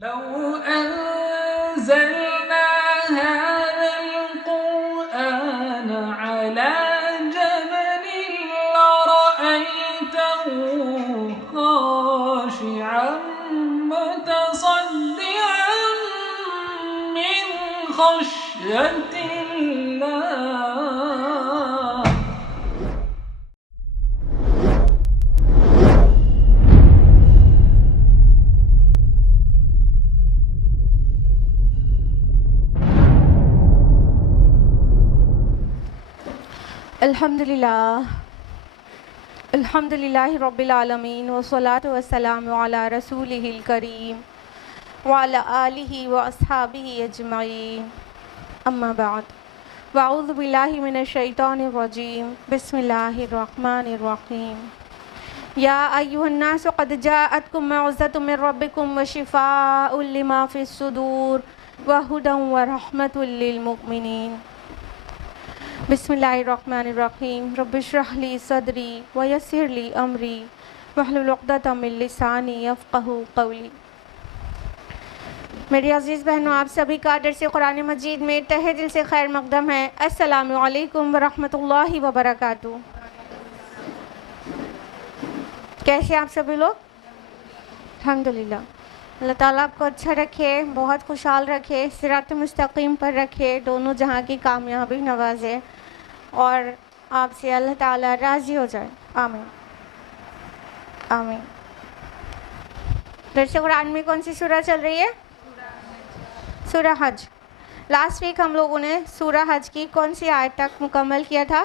لو أنزلنا هذا القرآن على جبل لرأيته خاشعا متصدعا من خشية الله. الحمدللہ رب العالمین والصلاة والسلام علی رسولہ الکریم وعلی آلہ واصحابہ اجمعین، اما بعد، واعوذ باللہ من الشیطان الرجیم، بسم اللہ الرحمن الرحیم۔ یا ایہا الناس قد جاءتکم موعظۃ من ربکم وشفاء لما فی الصدور وہدی ورحمۃ للمؤمنین۔ بسم اللہ الرحمن الرحیم۔ رب اشرح لی صدری ویسر لی امری واحلل عقدۃ من لسانی یفقہوا قولی۔ میری عزیز بہنوں، آپ سبھی کا درس قرآن مجید میں تہہ دل سے خیر مقدم ہے۔ السلام علیکم ورحمۃ اللہ وبرکاتہ۔ کیسے آپ سبھی لوگ؟ الحمدللہ۔ اللہ تعالیٰ آپ کو اچھا رکھے، بہت خوشحال رکھے، صراط مستقیم پر رکھے، دونوں جہاں کی کامیابی نوازے، اور آپ سے اللہ تعالیٰ راضی ہو جائے، آمین آمین۔ درس قرآن میں کون سی سورہ چل رہی ہے؟ سورہ حج۔ لاسٹ ویک ہم لوگوں نے سورہ حج کی کون سی آیت تک مکمل کیا تھا؟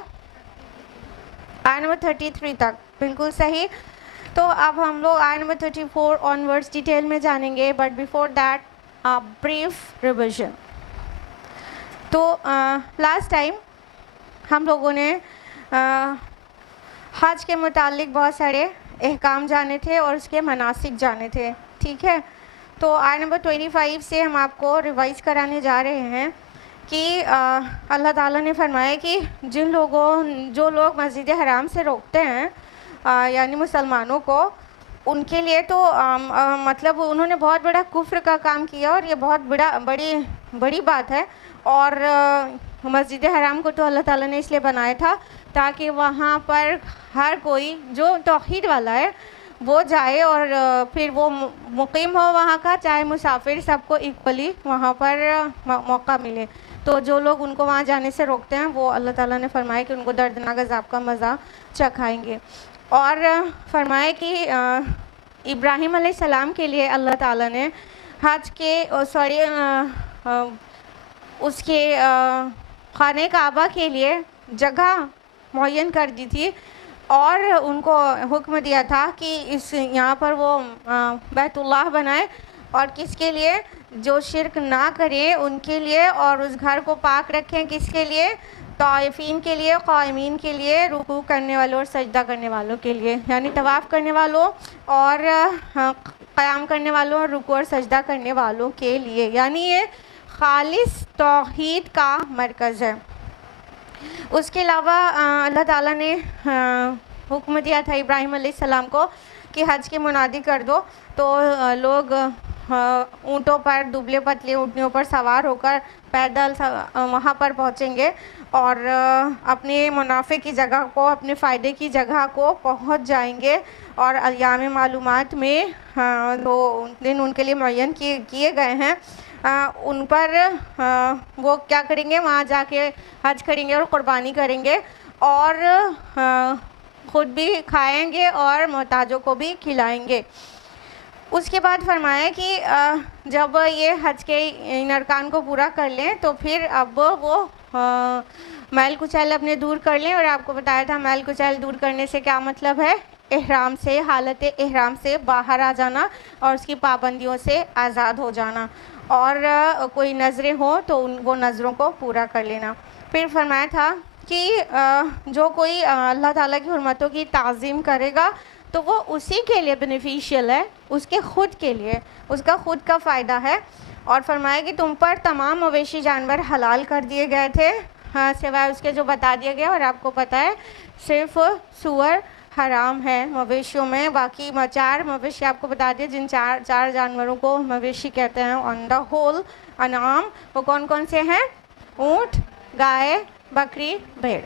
آیت نمبر 33 تک، بالکل صحیح۔ تو اب ہم لوگ آیت نمبر 34 آنورڈس ڈیٹیل میں جانیں گے، but before that brief revision. تو لاسٹ ٹائم ہم لوگوں نے حج کے متعلق بہت سارے احکام جانے تھے اور اس کے مناسک جانے تھے، ٹھیک ہے؟ تو آیت نمبر 25 سے ہم آپ کو ریوائز کرانے جا رہے ہیں کہ اللہ تعالیٰ نے فرمایا کہ جو لوگ مسجد حرام سے روکتے ہیں یعنی مسلمانوں کو، ان کے لیے تو مطلب انہوں نے بہت بڑا کفر کا کام کیا، اور یہ بہت بڑی بات ہے۔ اور مسجد حرام کو تو اللہ تعالیٰ نے اس لیے بنایا تھا تاکہ وہاں پر ہر کوئی جو توحید والا ہے وہ جائے، اور پھر وہ مقیم ہو وہاں کا، چاہے مسافر، سب کو ایکولی وہاں پر موقع ملے۔ تو جو لوگ ان کو وہاں جانے سے روکتے ہیں، وہ اللہ تعالیٰ نے فرمایا کہ ان کو دردناک عذاب کا مزہ چکھائیں گے۔ اور فرمایا کہ ابراہیم علیہ السلام کے لیے اللہ تعالیٰ نے حج کے اس کے خانہ کعبہ کے لیے جگہ معین کر دی تھی، اور ان کو حکم دیا تھا کہ یہاں پر وہ بیت اللہ بنائے، اور کس کے لیے؟ جو شرک نہ کریں ان کے لیے، اور اس گھر کو پاک رکھیں، کس کے لیے؟ طائفین کے لیے، قائمین کے لیے، رکوع کرنے والوں اور سجدہ کرنے والوں کے لیے، یعنی طواف کرنے والوں اور قیام کرنے والوں اور رکوع اور سجدہ کرنے والوں کے لیے، یعنی یہ خالص توحید کا مرکز ہے۔ اس کے علاوہ اللہ تعالیٰ نے حکم دیا تھا ابراہیم علیہ السلام کو کہ حج کی منادی کر دو، تو لوگ اونٹوں پر، دبلے پتلے اونٹنیوں پر سوار ہو کر پیدل وہاں پر پہنچیں گے، اور اپنے منافع کی جگہ کو، اپنے فائدے کی جگہ کو پہنچ جائیں گے، اور ایام معلومات میں دو دن ان کے لیے معین کیے گئے ہیں، ان پر وہ کیا کریں گے؟ وہاں جا کے حج کریں گے اور قربانی کریں گے، اور خود بھی کھائیں گے اور محتاجوں کو بھی کھلائیں گے۔ اس کے بعد فرمایا کہ جب یہ حج کے ان ارکان کو پورا کر لیں تو پھر اب وہ میل کچیل اپنے دور کر لیں، اور آپ کو بتایا تھا میل کچیل دور کرنے سے کیا مطلب ہے؟ احرام سے، حالت احرام سے باہر آ جانا اور اس کی پابندیوں سے آزاد ہو جانا، اور کوئی نظریں ہوں تو وہ نظروں کو پورا کر لینا۔ پھر فرمایا تھا کہ جو کوئی اللہ تعالیٰ کی حرمتوں کی تعظیم کرے گا تو وہ اسی کے لیے بینیفیشیل ہے، اس کے خود کے لیے، اس کا خود کا فائدہ ہے۔ اور فرمایا کہ تم پر تمام مویشی جانور حلال کر دیے گئے تھے، سوائے اس کے جو بتا دیا گیا، اور آپ کو پتہ ہے صرف سور حرام ہے مویشیوں میں. باقی 4 مویشی آپ کو بتا دیں جن 4 جانوروں کو مویشی کہتے ہیں آن دا ہول انعام. وہ کون کون سے ہیں؟ اونٹ، گائے، بکری، بھیڑ.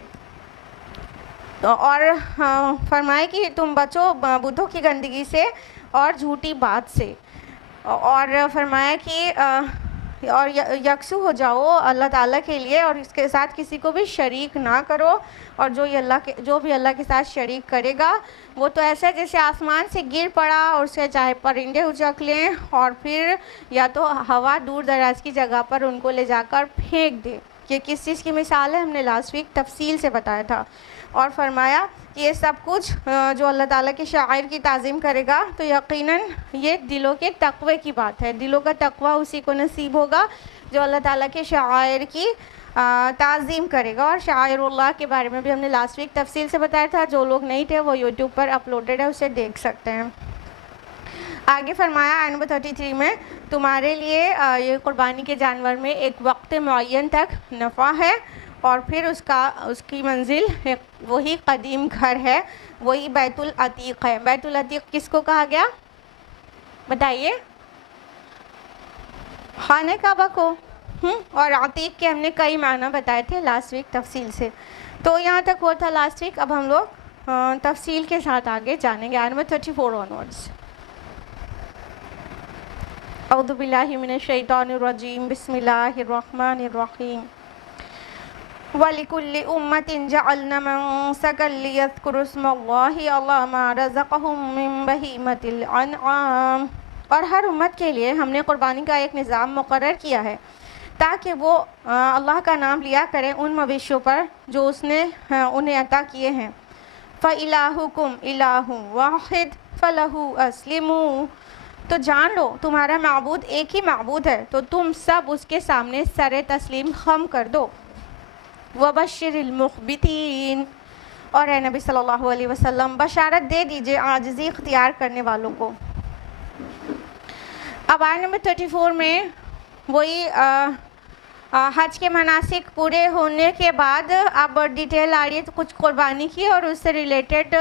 اور فرمائے کہ تم بچو بتوں کی گندگی سے اور جھوٹی بات سے. اور فرمایا کہ اور یکسو ہو جاؤ اللہ تعالیٰ کے لیے اور اس کے ساتھ کسی کو بھی شریک نہ کرو. اور جو بھی اللہ کے ساتھ شریک کرے گا وہ تو ایسا ہے جیسے آسمان سے گر پڑا اور اسے چاہے پرندے اچک لیں اور پھر یا تو ہوا دور دراز کی جگہ پر ان کو لے جا کر پھینک دے. یہ کس چیز کی مثال ہے؟ ہم نے لاسٹ ویک تفصیل سے بتایا تھا. اور فرمایا کہ یہ سب کچھ جو اللہ تعالیٰ کے شعائر کی تعظیم کرے گا تو یقیناً یہ دلوں کے تقوی کی بات ہے. دلوں کا تقوی اسی کو نصیب ہوگا جو اللہ تعالیٰ کے شعائر کی تعظیم کرے گا. اور شعائر اللہ کے بارے میں بھی ہم نے لاسٹ ویک تفصیل سے بتایا تھا. جو لوگ نہیں تھے وہ یوٹیوب پر اپلوڈڈ ہے، اسے دیکھ سکتے ہیں. آگے فرمایا آیت نمبر 33 میں تمہارے لیے یہ قربانی کے جانور میں ایک وقت معین تک نفع ہے اور پھر اس کی منزل وہی قدیم گھر ہے، وہی بیت العتیق ہے. بیت العتیق کس کو کہا گیا بتائیے؟ خانہ کعبہ کو. اور عتیق کے ہم نے کئی معنی بتائے تھے لاسٹ ویک تفصیل سے. تو یہاں تک وہ تھا لاسٹ ویک. اب ہم لوگ تفصیل کے ساتھ آگے جانیں گے آیت نمبر 34 آنورڈز. اعوذ باللہ من الشیطان الرجیم بسم اللہ الرحمن الرحیم. وَلِكُلِّ أُمَّةٍ جَعَلْنَا مَنسَكًا لِيَذْكُرُوا اسْمَ اللَّهِ عَلَىٰ مَا رَزَقَهُم مِّن بَهِيمَةِ الْأَنْعَامِ. اور ہر امت کے لیے ہم نے قربانی کا ایک نظام مقرر کیا ہے تاکہ وہ اللہ کا نام لیا کریں ان مویشیوں پر جو اس نے انہیں عطا کیے ہیں. فَإِلَٰهُكُمْ إِلَٰهٌ وَاحِدٌ فَلَهُ أَسْلِمُوا. تو جان لو تمہارا معبود ایک ہی معبود ہے تو تم سب اس کے سامنے سر تسلیم خم کر دو. وَبَشِّرِ الْمُخْبِتِينَ. اور اے نبی صلی اللہ علیہ وسلم بشارت دے دیجئے عاجزی اختیار کرنے والوں کو. اب آیت نمبر 34 میں وہی حج کے مناسک پورے ہونے کے بعد اب ڈیٹیل آ رہی ہے. تو کچھ قربانی کی اور اس سے ریلیٹڈ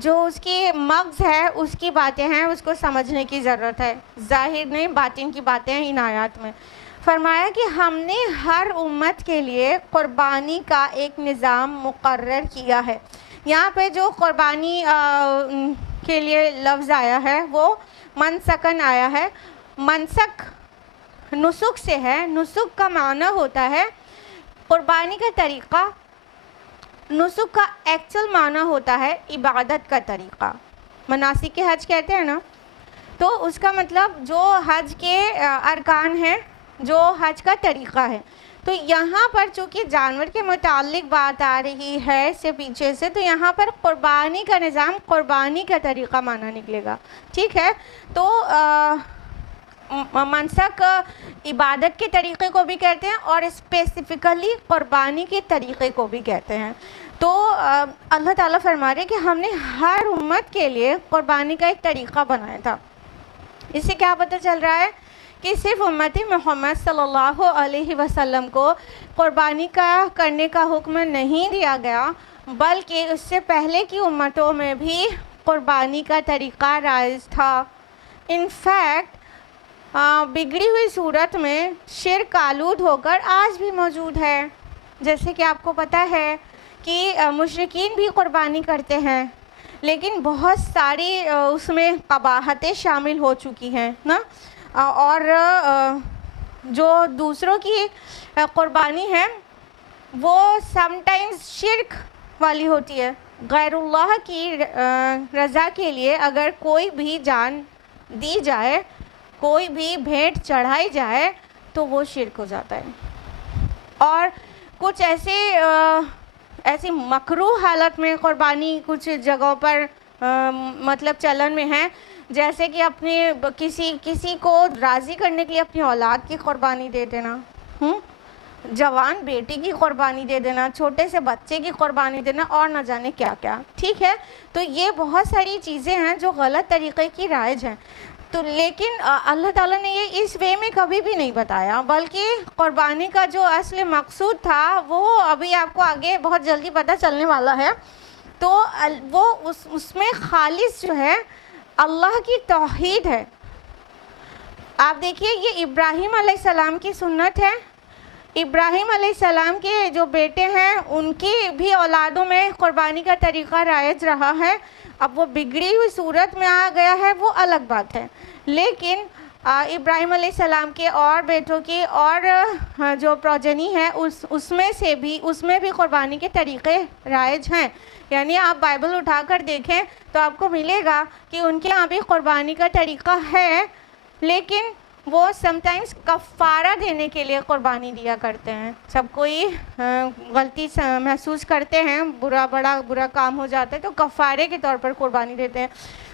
جو اس کی مغز ہے اس کی باتیں ہیں اس کو سمجھنے کی ضرورت ہے. ظاہر نہیں باطن کی باتیں ہیں ان آیات میں. فرمایا کہ ہم نے ہر امت کے لیے قربانی کا ایک نظام مقرر کیا ہے. یہاں پہ جو قربانی کے لیے لفظ آیا ہے وہ منسکن آیا ہے. منسک نسک سے ہے. نسک کا معنی ہوتا ہے قربانی کا طریقہ. نسک کا ایکچول معنی ہوتا ہے عبادت کا طریقہ. مناسک کے حج کہتے ہیں نا. تو اس کا مطلب جو حج کے ارکان ہیں جو حج کا طریقہ ہے. تو یہاں پر چونکہ جانور کے متعلق بات آ رہی ہے اس سے پیچھے سے تو یہاں پر قربانی کا نظام قربانی کا طریقہ مانا نکلے گا. ٹھیک ہے. تو منسک عبادت کے طریقے کو بھی کہتے ہیں اور اسپیسیفکلی قربانی کے طریقے کو بھی کہتے ہیں. تو اللہ تعالیٰ فرما رہے کہ ہم نے ہر امت کے لیے قربانی کا ایک طریقہ بنایا تھا. اس سے کیا پتہ چل رہا ہے کہ صرف امت محمد صلی اللہ علیہ وسلم کو قربانی کرنے کا حکم نہیں دیا گیا بلکہ اس سے پہلے کی امتوں میں بھی قربانی کا طریقہ رائج تھا. ان فیکٹ بگڑی ہوئی صورت میں شرک آلود ہو کر آج بھی موجود ہے. جیسے کہ آپ کو پتہ ہے کہ مشرکین بھی قربانی کرتے ہیں لیکن بہت ساری اس میں قباحتیں شامل ہو چکی ہیں نا. اور جو دوسروں کی قربانی ہے وہ سم ٹائمز شرک والی ہوتی ہے. غیر اللہ کی رضا کے لیے اگر کوئی بھی جان دی جائے کوئی بھی بھیٹ چڑھائی جائے تو وہ شرک ہو جاتا ہے. اور کچھ ایسی مکروہ حالت میں قربانی کچھ جگہوں پر مطلب چلن میں ہے جیسے کہ اپنے کسی کو راضی کرنے کے لیے اپنی اولاد کی قربانی دے دینا، جوان بیٹی کی قربانی دے دینا، چھوٹے سے بچے کی قربانی دینا اور نہ جانے کیا کیا. ٹھیک ہے. تو یہ بہت ساری چیزیں ہیں جو غلط طریقے کی رائج ہیں. تو لیکن اللہ تعالیٰ نے یہ اس وے میں کبھی بھی نہیں بتایا بلکہ قربانی کا جو اصل مقصود تھا وہ ابھی آپ کو آگے بہت جلدی پتہ چلنے والا ہے. تو وہ اس میں خالص جو ہے اللہ کی توحید ہے. آپ دیکھیے یہ ابراہیم علیہ السلام کی سنت ہے. ابراہیم علیہ السلام کے جو بیٹے ہیں ان کی بھی اولادوں میں قربانی کا طریقہ رائج رہا ہے. اب وہ بگڑی ہوئی صورت میں آ گیا ہے وہ الگ بات ہے، لیکن ابراہیم علیہ السلام کے اور بیٹوں کی اور جو پروجنی ہے اس میں بھی قربانی کے طریقے رائج ہیں. یعنی آپ بائبل اٹھا کر دیکھیں تو آپ کو ملے گا کہ ان کے یہاں بھی قربانی کا طریقہ ہے، لیکن وہ سم ٹائمز کفارہ دینے کے لیے قربانی دیا کرتے ہیں. سب کوئی غلطی محسوس کرتے ہیں، بڑا برا کام ہو جاتا ہے تو کفارے کے طور پر قربانی دیتے ہیں.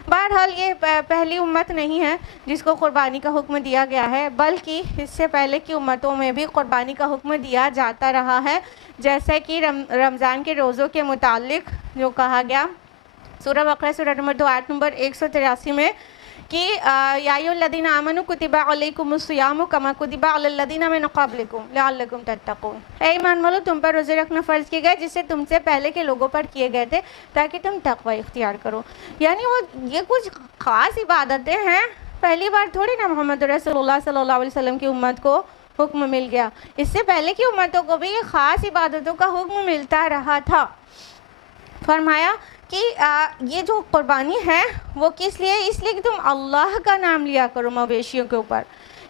بہرحال یہ پہلی امت نہیں ہے جس کو قربانی کا حکم دیا گیا ہے، بلکہ اس سے پہلے کی امتوں میں بھی قربانی کا حکم دیا جاتا رہا ہے. جیسے کہ رمضان کے روزوں کے متعلق جو کہا گیا سورہ بقرہ سورہ نمبر 2 آیت نمبر 183 میں کہ یا ایھا الذین آمنوا کتب علیکم الصیام کما کتب علی الذین من قبلکم لعلکم تتقون. اے ایمان والو تم پر روزے رکھنا فرض کیے گئے جسے تم سے پہلے کے لوگوں پر کیے گئے تھے تاکہ تم تقوی اختیار کرو. یعنی وہ یہ کچھ خاص عبادتیں ہیں، پہلی بار تھوڑی نا محمد رسول اللہ صلی اللہ علیہ وسلم کی امت کو حکم مل گیا. اس سے پہلے کی امتوں کو بھی یہ خاص عبادتوں کا حکم ملتا رہا تھا. فرمایا کہ یہ جو قربانی ہے وہ کس لیے؟ اس لیے کہ تم اللہ کا نام لیا کرو مویشیوں کے اوپر.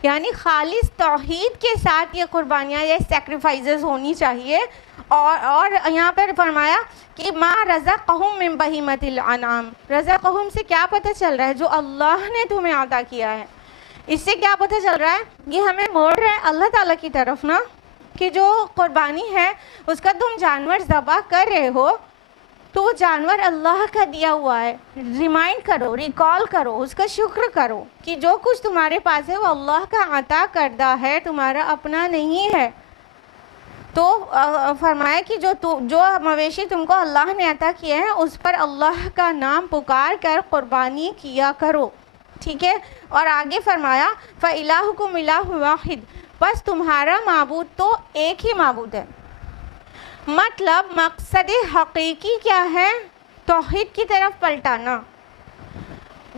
یعنی خالص توحید کے ساتھ یہ قربانیاں یا سیکریفائزز ہونی چاہیے. اور یہاں پر فرمایا کہ ما رزقہم من بہیمۃ الانعام. رزقہم سے کیا پتہ چل رہا ہے؟ جو اللہ نے تمہیں عطا کیا ہے. اس سے کیا پتہ چل رہا ہے؟ یہ ہمیں موڑ رہا ہے اللہ تعالیٰ کی طرف نا، کہ جو قربانی ہے اس کا تم جانور ذبح کر رہے ہو تو وہ جانور اللہ کا دیا ہوا ہے. ریمائنڈ کرو، ریکال کرو، اس کا شکر کرو کہ جو کچھ تمہارے پاس ہے وہ اللہ کا عطا کردہ ہے، تمہارا اپنا نہیں ہے. تو فرمایا کہ جو مویشی تم کو اللہ نے عطا کیے ہیں اس پر اللہ کا نام پکار کر قربانی کیا کرو. ٹھیک ہے. اور آگے فرمایا فَإِلَٰهُكُمْ إِلَٰهٌ وَاحِدٌ. بس تمہارا معبود تو ایک ہی معبود ہے. مطلب مقصد حقیقی کیا ہے؟ توحید کی طرف پلٹانا،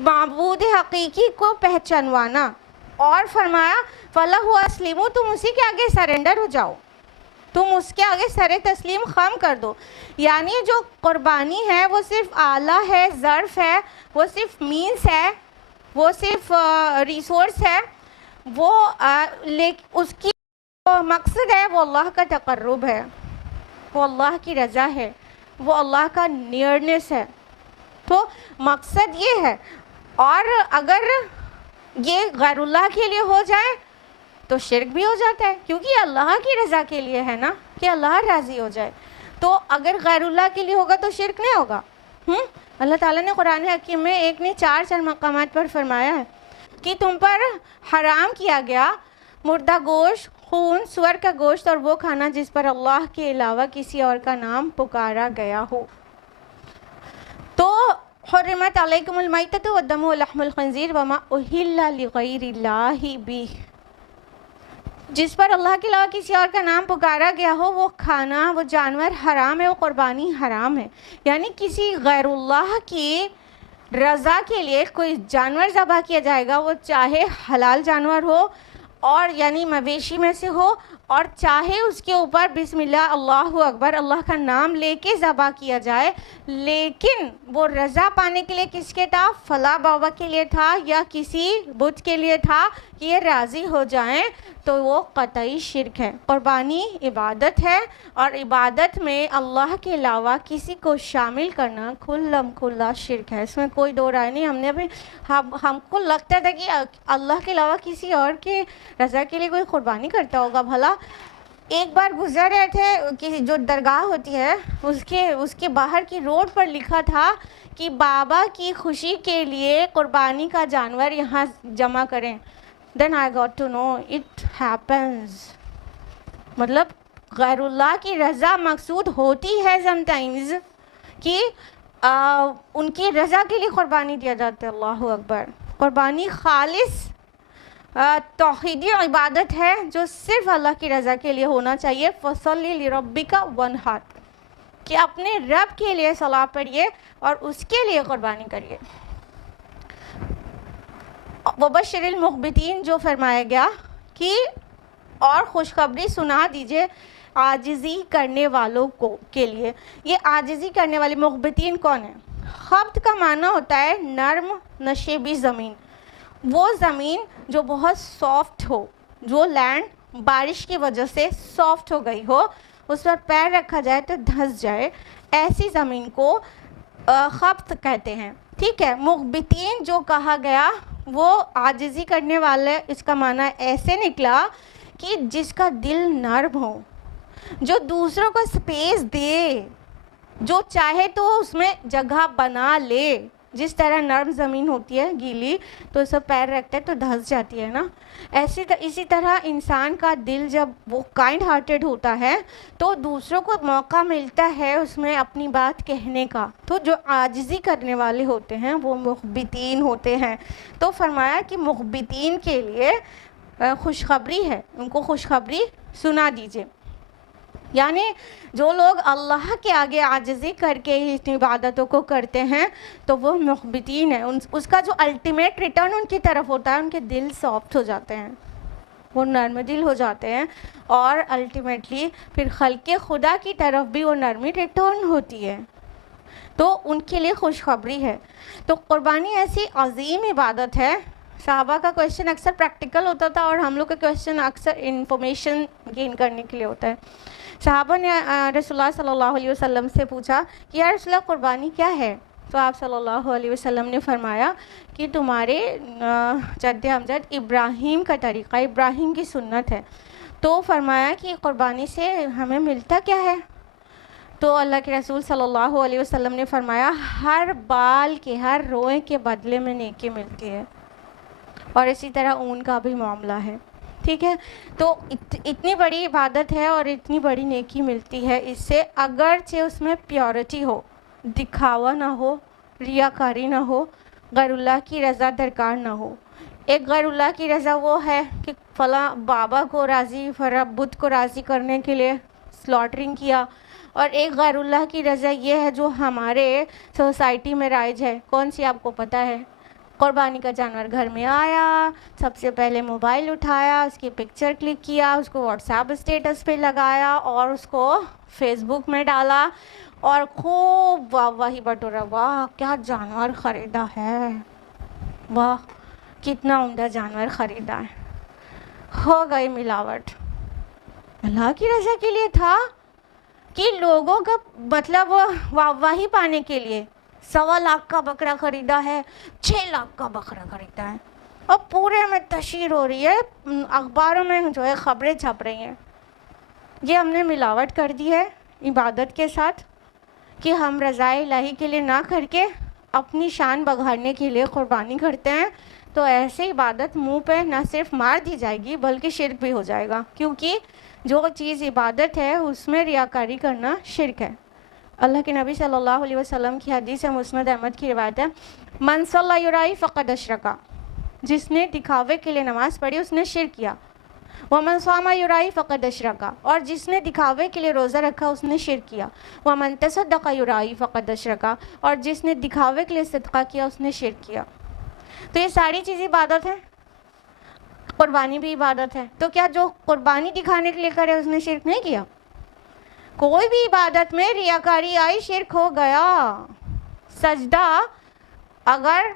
معبود حقیقی کو پہچانوانا. اور فرمایا فَلَهُ أَسْلِمُوا. تم اسی کے آگے سرنڈر ہو جاؤ، تم اس کے آگے سر تسلیم خم کر دو. یعنی جو قربانی ہے وہ صرف آلہ ہے، ظرف ہے، وہ صرف مینس ہے، وہ صرف ریسورس ہے. وہ اس کی مقصد ہے وہ اللہ کا تقرب ہے، وہ اللہ کی رضا ہے، وہ اللہ کا نیئرنس ہے. تو مقصد یہ ہے. اور اگر یہ غیر اللہ کے لیے ہو جائے تو شرک بھی ہو جاتا ہے، کیونکہ یہ اللہ کی رضا کے لیے ہے نا، کہ اللہ راضی ہو جائے. تو اگر غیر اللہ کے لیے ہوگا تو شرک نہیں ہوگا. اللہ تعالیٰ نے قرآن حکیم میں ایک نہیں چار مقامات پر فرمایا ہے کہ تم پر حرام کیا گیا مردہ گوشت، خون، سور کا گوشت اور وہ کھانا جس پر اللہ کے علاوہ کسی اور کا نام پکارا گیا ہو. تو حرمت علیکم المیتۃ والدم ولحم الخنزیر وما اہل لغیر اللہ بہ. جس پر اللہ کے علاوہ کسی اور کا نام پکارا گیا ہو وہ کھانا، وہ جانور حرام ہے، وہ قربانی حرام ہے. یعنی کسی غیر اللہ کی رضا کے لیے کوئی جانور ذبح کیا جائے گا، وہ چاہے حلال جانور ہو اور یعنی مویشی میں سے ہو، اور چاہے اس کے اوپر بسم اللہ اللہ اکبر اللہ کا نام لے کے ذبح کیا جائے، لیکن وہ رضا پانے کے لیے کس کے تھا؟ فلاں بابا کے لیے تھا یا کسی بت کے لیے تھا کہ یہ راضی ہو جائیں، تو وہ قطعی شرک ہے. قربانی عبادت ہے اور عبادت میں اللہ کے علاوہ کسی کو شامل کرنا کھلم کھلا شرک ہے. اس میں کوئی دو رائے نہیں. ہم کو لگتا تھا کہ اللہ کے علاوہ کسی اور کے رضا کے لیے کوئی قربانی کرتا ہوگا. بھلا ایک بار گزر رہے تھے کہ جو درگاہ ہوتی ہے اس کے باہر کی روڈ پر لکھا تھا کہ بابا کی خوشی کے لیے قربانی کا جانور یہاں جمع کریں. Then I got to know it happens. مطلب غیر اللہ کی رضا مقصود ہوتی ہے sometimes کہ ان کی رضا کے لیے قربانی دیا جاتا ہے. اللہ اکبر. قربانی خالص توحیدی عبادت ہے جو صرف اللہ کی رضا کے لیے ہونا چاہیے. فَصَلِّ لِرَبِّكَ وَانْحَرْ. کہ اپنے رب کے لیے صلاۃ پڑھیے اور اس کے لیے قربانی کریے۔ وبشر المخبتین جو فرمایا گیا کہ اور خوشخبری سنا دیجیے عاجزی کرنے والوں کو کے لیے۔ یہ عاجزی کرنے والے مخبتین کون ہیں؟ خبت کا معنی ہوتا ہے نرم نشیبی زمین، وہ زمین جو بہت سافٹ ہو، جو لینڈ بارش کی وجہ سے سافٹ ہو گئی ہو، اس پر پیر رکھا جائے تو دھنس جائے، ایسی زمین کو خبت کہتے ہیں۔ ٹھیک ہے، مخبتین جو کہا گیا وہ عاجزی کرنے والے، اس کا معنی ایسے نکلا کہ جس کا دل نرم ہو، جو دوسروں کو سپیس دے، جو چاہے تو اس میں جگہ بنا لے، جس طرح نرم زمین ہوتی ہے گیلی تو اس پر پیر رکھتے تو دھنس جاتی ہے نا، اسی طرح انسان کا دل جب وہ کائنڈ ہارٹیڈ ہوتا ہے تو دوسروں کو موقع ملتا ہے اس میں اپنی بات کہنے کا، تو جو عاجزی کرنے والے ہوتے ہیں وہ مخبتین ہوتے ہیں۔ تو فرمایا کہ مخبتین کے لیے خوشخبری ہے، ان کو خوشخبری سنا دیجیے، یعنی جو لوگ اللہ کے آگے عاجزی کر کے اس عبادتوں کو کرتے ہیں تو وہ مخبتین ہیں، اس کا جو الٹیمیٹ ریٹرن ان کی طرف ہوتا ہے، ان کے دل سافٹ ہو جاتے ہیں، وہ نرم دل ہو جاتے ہیں، اور الٹیمیٹلی پھر خلق خدا کی طرف بھی وہ نرمی ریٹرن ہوتی ہے، تو ان کے لیے خوشخبری ہے۔ تو قربانی ایسی عظیم عبادت ہے، صحابہ کا کویشچن اکثر پریکٹیکل ہوتا تھا اور ہم لوگ کا کویشچن اکثر انفارمیشن گین کرنے کے لیے ہوتا ہے۔ صحابہ نے رسول اللہ صلی اللہ علیہ وسلم سے پوچھا کہ یا رسول اللہ قربانی کیا ہے؟ تو آپ صلی اللہ علیہ وسلم نے فرمایا کہ تمہارے جد امجد ابراہیم کا طریقہ، ابراہیم کی سنت ہے۔ تو فرمایا کہ قربانی سے ہمیں ملتا کیا ہے؟ تو اللہ کے رسول صلی اللہ علیہ وسلم نے فرمایا ہر بال کے، ہر روئے کے بدلے میں نیکی ملتی ہے، اور اسی طرح اون کا بھی معاملہ ہے۔ ٹھیک ہے، تو اتنی بڑی عبادت ہے اور اتنی بڑی نیکی ملتی ہے اس سے، اگرچہ اس میں پیورٹی ہو، دکھاوا نہ ہو، ریاکاری نہ ہو، غیر اللہ کی رضا درکار نہ ہو۔ ایک غیر اللہ کی رضا وہ ہے کہ فلاں بابا کو راضی، فلاں بدھ کو راضی کرنے کے لیے سلاٹرنگ کیا، اور ایک غیر اللہ کی رضا یہ ہے جو ہمارے سوسائٹی میں رائج ہے۔ کون سی آپ کو پتہ ہے؟ قربانی کا جانور گھر میں آیا، سب سے پہلے موبائل اٹھایا، اس کی پکچر کلک کیا، اس کو واٹس ایپ اسٹیٹس پہ لگایا اور اس کو فیس بک میں ڈالا اور خوب واہ واہی بٹورا، واہ کیا جانور خریدا ہے، واہ کتنا عمدہ جانور خریدا ہے۔ ہو گئی ملاوٹ۔ اللہ کی رضا کے لیے تھا کہ لوگوں کا مطلب واہ واہی پانے کے لیے 1.25 لاکھ کا بکرا خریدا ہے، 6 لاکھ کا بکرا خریدا ہے، اور پورے میں تشہیر ہو رہی ہے، اخباروں میں جو ہے خبریں چھپ رہی ہیں۔ یہ ہم نے ملاوٹ کر دی ہے عبادت کے ساتھ کہ ہم رضا الہی کے لیے نہ کر کے اپنی شان بگھارنے کے لیے قربانی کرتے ہیں، تو ایسے عبادت منہ پہ نہ صرف مار دی جائے گی بلکہ شرک بھی ہو جائے گا، کیونکہ جو چیز عبادت ہے اس میں ریاکاری کرنا شرک ہے۔ اللہ کے نبی صلی اللہ علیہ وسلم کی حدیث ہے، مسند احمد کی روایت ہے، من صلی یرائی فقد اشرکا، جس نے دکھاوے کے لیے نماز پڑھی اس نے شرک کیا، ومن صام یرائی فقد اشرکا، اور جس نے دکھاوے کے لیے روزہ رکھا اس نے شرک کیا، ومن تصدق یرائی فقد اشرکا، اور جس نے دکھاوے کے لیے صدقہ کیا اس نے شرک کیا۔ تو یہ ساری چیز عبادت ہے، قربانی بھی عبادت ہے، تو کیا جو قربانی دکھانے کے لیے کرے اس نے شرک نہیں کیا؟ کوئی بھی عبادت میں ریاکاری آئی شرک ہو گیا۔ سجدہ اگر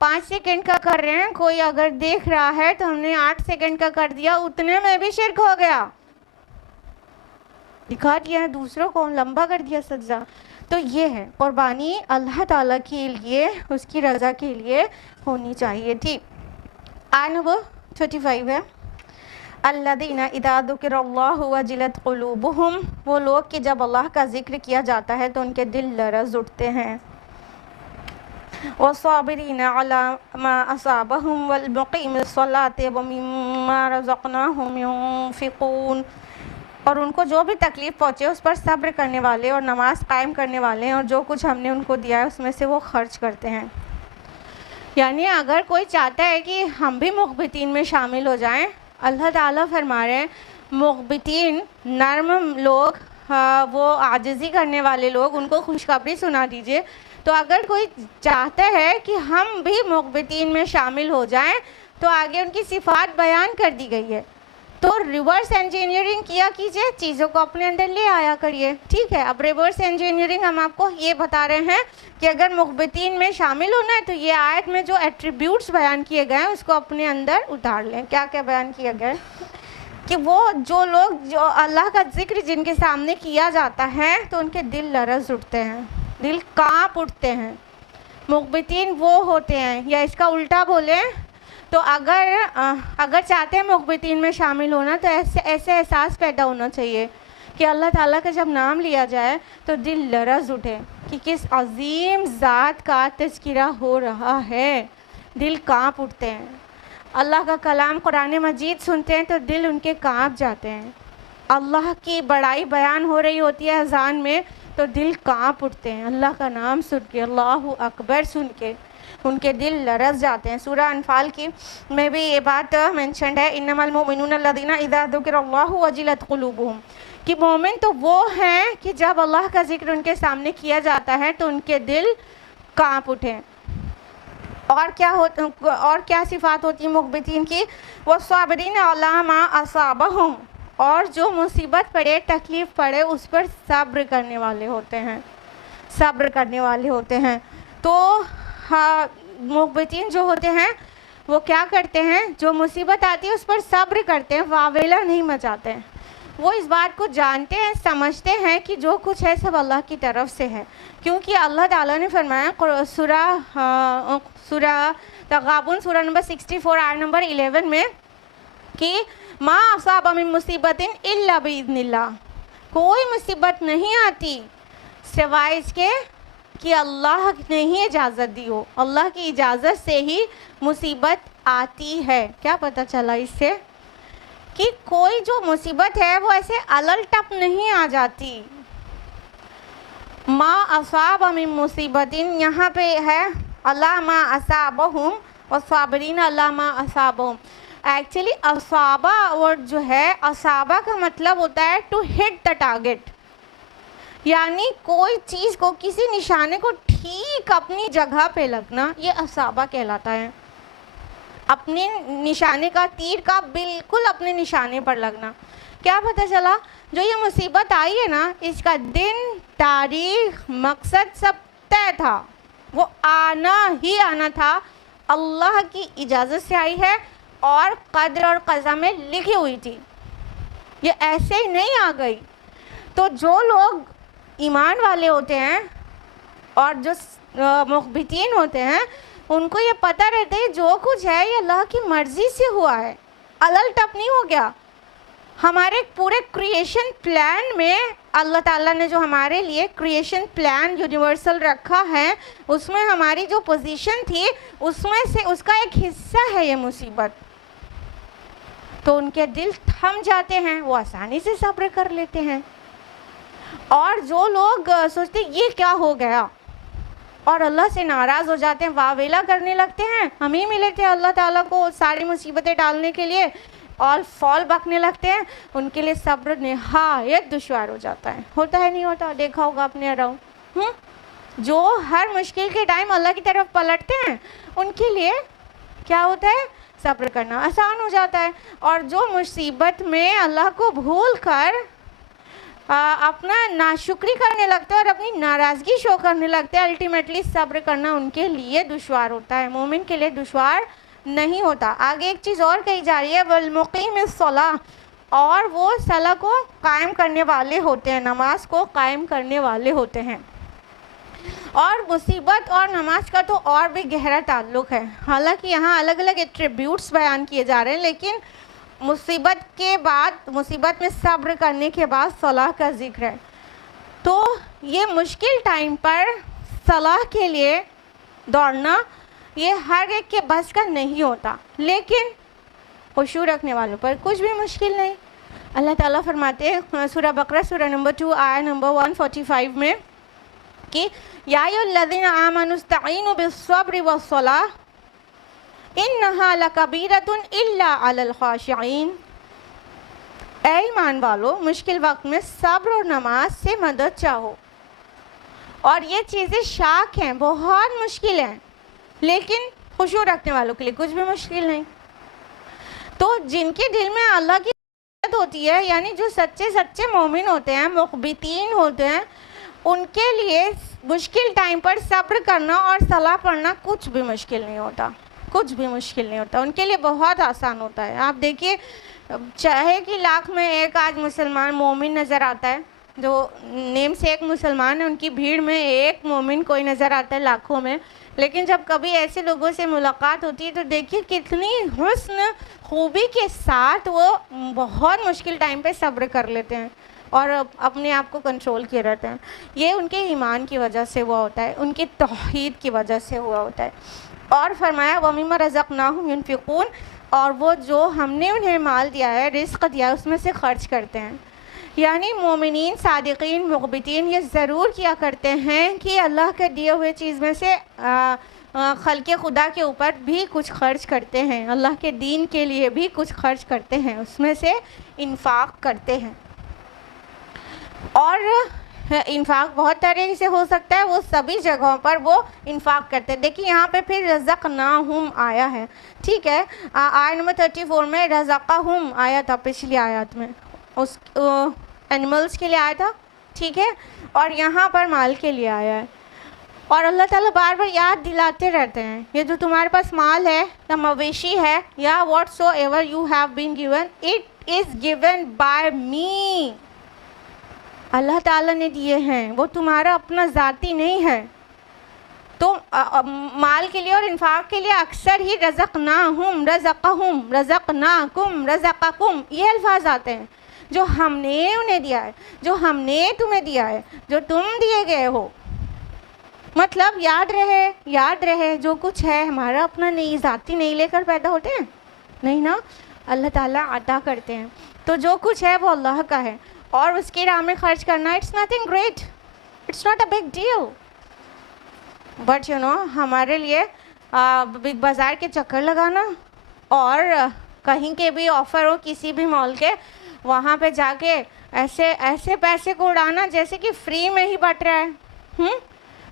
5 سیکنڈ کا کر رہے ہیں، کوئی اگر دیکھ رہا ہے تو ہم نے 8 سیکنڈ کا کر دیا، اتنے میں بھی شرک ہو گیا، دکھا دیا ہے دوسروں کو، لمبا کر دیا سجدہ۔ تو یہ ہے قربانی اللہ تعالیٰ کے لیے، اس کی رضا کے لیے ہونی چاہیے تھی۔ آیت نمبر 35 ہے، الذین اذا ذکر اللہ وجلت قلوبہم، وہ لوگ کہ جب اللہ کا ذکر کیا جاتا ہے تو ان کے دل لرز اٹھتے ہیں، والصابرین علی ما اصابہم والمقیم الصلاۃ ومما رزقناہم ينفقون، اور ان کو جو بھی تکلیف پہنچے اس پر صبر کرنے والے اور نماز قائم کرنے والے ہیں، اور جو کچھ ہم نے ان کو دیا ہے اس میں سے وہ خرچ کرتے ہیں۔ یعنی اگر کوئی چاہتا ہے کہ ہم بھی مخبتین میں شامل ہو جائیں، اللہ تعالیٰ فرما رہے ہیں مخبتین نرم لوگ وہ عاجزی کرنے والے لوگ، ان کو خوشخبری سنا دیجئے۔ تو اگر کوئی چاہتا ہے کہ ہم بھی مخبتین میں شامل ہو جائیں تو آگے ان کی صفات بیان کر دی گئی ہے۔ تو ریورس انجینئرنگ کیا کیجئے، چیزوں کو اپنے اندر لے آیا کریے، ٹھیک ہے۔ اب ریورس انجینئرنگ ہم آپ کو یہ بتا رہے ہیں کہ اگر مخبتین میں شامل ہونا ہے تو یہ آیت میں جو ایٹریبیوٹس بیان کیے گئے ہیں اس کو اپنے اندر اتار لیں۔ کیا کیا بیان کیا گیا ہے کہ وہ جو لوگ جو اللہ کا ذکر جن کے سامنے کیا جاتا ہے تو ان کے دل لرز اٹھتے ہیں، دل کانپ اٹھتے ہیں۔ مخبتین وہ ہوتے ہیں، یا اس کا الٹا بولیں تو اگر چاہتے ہیں مخبتین میں شامل ہونا تو ایسے احساس پیدا ہونا چاہیے کہ اللہ تعالیٰ کا جب نام لیا جائے تو دل لرز اٹھے کہ کس عظیم ذات کا تذکرہ ہو رہا ہے، دل کانپ اٹھتے ہیں۔ اللہ کا کلام قرآن مجید سنتے ہیں تو دل ان کے کانپ جاتے ہیں۔ اللہ کی بڑائی بیان ہو رہی ہوتی ہے اذان میں تو دل کانپ اٹھتے ہیں، اللہ کا نام سن کے، اللہ اکبر سن کے ان کے دل لرز جاتے ہیں۔ سورہ انفال کی میں بھی یہ بات مینشنڈ ہے، انما المؤمنون الذین اذا ذکر اللہ وجلت قلوبہم، کہ مومن تو وہ ہیں کہ جب اللہ کا ذکر ان کے سامنے کیا جاتا ہے تو ان کے دل کانپ اٹھیں۔ اور کیا صفات ہوتی ہیں مخبتین کی؟ والصابرین علی ما اصابہم، اور جو مصیبت پڑے، تکلیف پڑے، اس پر صبر کرنے والے ہوتے ہیں، صبر کرنے والے ہوتے ہیں۔ تو مخبتین جو ہوتے ہیں وہ کیا کرتے ہیں؟ جو مصیبت آتی ہے اس پر صبر کرتے ہیں، واویلا نہیں مچاتے ہیں۔ وہ اس بات کو جانتے ہیں، سمجھتے ہیں کہ جو کچھ ہے سب اللہ کی طرف سے ہے، کیونکہ اللہ تعالیٰ نے فرمایا سورہ تغابن سورہ نمبر 64 آیت نمبر 11 میں کہ ما اصاب من مصیبت الا باذن اللہ، کوئی مصیبت نہیں آتی سوائے اس کے کہ اللہ نے ہی اجازت دی ہو، اللہ کی اجازت سے ہی مصیبت آتی ہے۔ کیا پتہ چلا اس سے؟ کہ کوئی جو مصیبت ہے وہ ایسے الل ٹپ نہیں آ جاتی۔ ما اصاب من مصیبت، یہاں پہ ہے اللہ ما اصابہم والصابرین اللہ ما اصابہم۔ ایکچولی اصابہ ورڈ جو ہے، اصابہ کا مطلب ہوتا ہے ٹو ہٹ دا ٹارگٹ، یعنی کوئی چیز کو، کسی نشانے کو ٹھیک اپنی جگہ پہ لگنا، یہ اصابہ کہلاتا ہے۔ اپنے نشانے کا، تیر کا بالکل اپنے نشانے پر لگنا۔ کیا پتہ چلا؟ جو یہ مصیبت آئی ہے نا، اس کا دن، تاریخ، مقصد سب طے تھا، وہ آنا ہی آنا تھا، اللہ کی اجازت سے آئی ہے اور قدر اور قضا میں لکھی ہوئی تھی، یہ ایسے ہی نہیں آ گئی۔ تو جو لوگ ایمان والے ہوتے ہیں اور جو مخبتین ہوتے ہیں ان کو یہ پتہ رہتا ہے جو کچھ ہے یہ اللہ کی مرضی سے ہوا ہے، الل ٹپ نہیں ہو گیا۔ ہمارے پورے کریشن پلان میں اللہ تعالیٰ نے جو ہمارے لیے کریشن پلان یونیورسل رکھا ہے، اس میں ہماری جو پوزیشن تھی اس میں سے اس کا ایک حصہ ہے یہ مصیبت۔ تو ان کے دل تھم جاتے ہیں، وہ آسانی سے صبر کر لیتے ہیں۔ اور جو لوگ سوچتے یہ کیا ہو گیا اور اللہ سے ناراض ہو جاتے ہیں، واویلا کرنے لگتے ہیں، ہم ہی ملے تھے اللہ تعالیٰ کو ساری مصیبتیں ڈالنے کے لیے، اور فال بکنے لگتے ہیں، ان کے لیے صبر نہایت دشوار ہو جاتا ہے۔ ہوتا ہے نہیں ہوتا؟ دیکھا ہوگا اپنے اراؤنڈ، جو ہر مشکل کے ٹائم اللہ کی طرف پلٹتے ہیں ان کے لیے کیا ہوتا ہے؟ صبر کرنا آسان ہو جاتا ہے۔ اور جو مصیبت میں اللہ کو بھول کر اپنا ناشکری کرنے لگتے ہیں اور اپنی ناراضگی شو کرنے لگتے ہیں، الٹیمیٹلی صبر کرنا ان کے لیے دشوار ہوتا ہے، مومن کے لیے دشوار نہیں ہوتا۔ آگے ایک چیز اور کہی جا رہی ہے، والمقیم الصلاۃ، اور وہ صلاح کو قائم کرنے والے ہوتے ہیں، نماز کو قائم کرنے والے ہوتے ہیں۔ اور مصیبت اور نماز کا تو اور بھی گہرا تعلق ہے، حالانکہ یہاں الگ الگ ایٹریبیوٹس بیان کیے جا رہے ہیں، لیکن مصیبت کے بعد، مصیبت میں صبر کرنے کے بعد صلاح کا ذکر ہے۔ تو یہ مشکل ٹائم پر صلاح کے لیے دوڑنا یہ ہر ایک کے بس کا نہیں ہوتا، لیکن خشوع رکھنے والوں پر کچھ بھی مشکل نہیں۔ اللہ تعالیٰ فرماتے ہیں سورہ بقرہ سورہ نمبر 2 آیت نمبر 145 میں کہ یا ایھا الذین آمنوا استعینوا بالصبر والصلاۃ انہا لکبیرۃ الا علی الخاشعین۔ اے ایمان والو مشکل وقت میں صبر اور نماز سے مدد چاہو. اور یہ چیزیں شاک ہیں، بہت مشکل ہیں، لیکن خشوع رکھنے والوں کے لیے کچھ بھی مشکل نہیں. تو جن کے دل میں اللہ کی محبت ہوتی ہے، یعنی جو سچے مومن ہوتے ہیں، مخبتین ہوتے ہیں، ان کے لیے مشکل ٹائم پر صبر کرنا اور صلاح پڑھنا کچھ بھی مشکل نہیں ہوتا، کچھ بھی مشکل نہیں ہوتا، ان کے لیے بہت آسان ہوتا ہے. آپ دیکھیے چاہے کہ لاکھ میں ایک آج مسلمان مومن نظر آتا ہے، جو نیم سے ایک مسلمان ہے، ان کی بھیڑ میں ایک مومن کوئی نظر آتا ہے لاکھوں میں، لیکن جب کبھی ایسے لوگوں سے ملاقات ہوتی ہے تو دیکھیے کتنی حسن خوبی کے ساتھ وہ بہت مشکل ٹائم پہ صبر کر لیتے ہیں اور اپنے آپ کو کنٹرول کیے رہتے ہیں. یہ ان کے ایمان کی وجہ سے ہوا ہوتا ہے، ان کی توحید کی وجہ سے ہوا ہوتا ہے. اور فرمایا وَمِمَّا رَزَقْنَاهُمْ يُنْفِقُونَ، اور وہ جو ہم نے انہیں مال دیا ہے، رزق دیا ہے، اس میں سے خرچ کرتے ہیں. یعنی مومنین، صادقین، مخبتین یہ ضرور کیا کرتے ہیں کہ اللہ کے دیے ہوئے چیز میں سے خلق خدا کے اوپر بھی کچھ خرچ کرتے ہیں، اللہ کے دین کے لیے بھی کچھ خرچ کرتے ہیں، اس میں سے انفاق کرتے ہیں. اور انفاق بہت طریقے سے ہو سکتا ہے، وہ سبھی جگہوں پر وہ انفاق کرتے ہیں. دیکھیے یہاں پہ پھر رزقناہم آیا ہے، ٹھیک ہے. آیت نمبر 34 میں رزقہم آیا تھا پچھلی آیات میں، اس اینیملز کے لیے آیا تھا، ٹھیک ہے، اور یہاں پر مال کے لیے آیا ہے. اور اللہ تعالیٰ بار بار یاد دلاتے رہتے ہیں یہ جو تمہارے پاس مال ہے یا مویشی ہے یا whatsoever you have been given, it is given by me. اللہ تعالیٰ نے دیے ہیں، وہ تمہارا اپنا ذاتی نہیں ہے. تو مال کے لیے اور انفاق کے لیے اکثر ہی رزقناہم، رزقہم، رزقناکم، رزقکم یہ الفاظ آتے ہیں، جو ہم نے انہیں دیا ہے، جو ہم نے تمہیں دیا ہے، جو تم دیے گئے ہو. مطلب یاد رہے جو کچھ ہے ہمارا اپنا نہیں، ذاتی نہیں لے کر پیدا ہوتے ہیں، نہیں نا، اللہ تعالیٰ عطا کرتے ہیں. تو جو کچھ ہے وہ اللہ کا ہے، اور اس کی راہ میں خرچ کرنا it's nothing great, it's not a big deal. But ہمارے لیے بگ بازار کے چکر لگانا اور کہیں کے بھی آفر ہو کسی بھی مال کے، وہاں پہ جا کے ایسے پیسے کو اڑانا جیسے کہ فری میں ہی بٹ رہا ہے،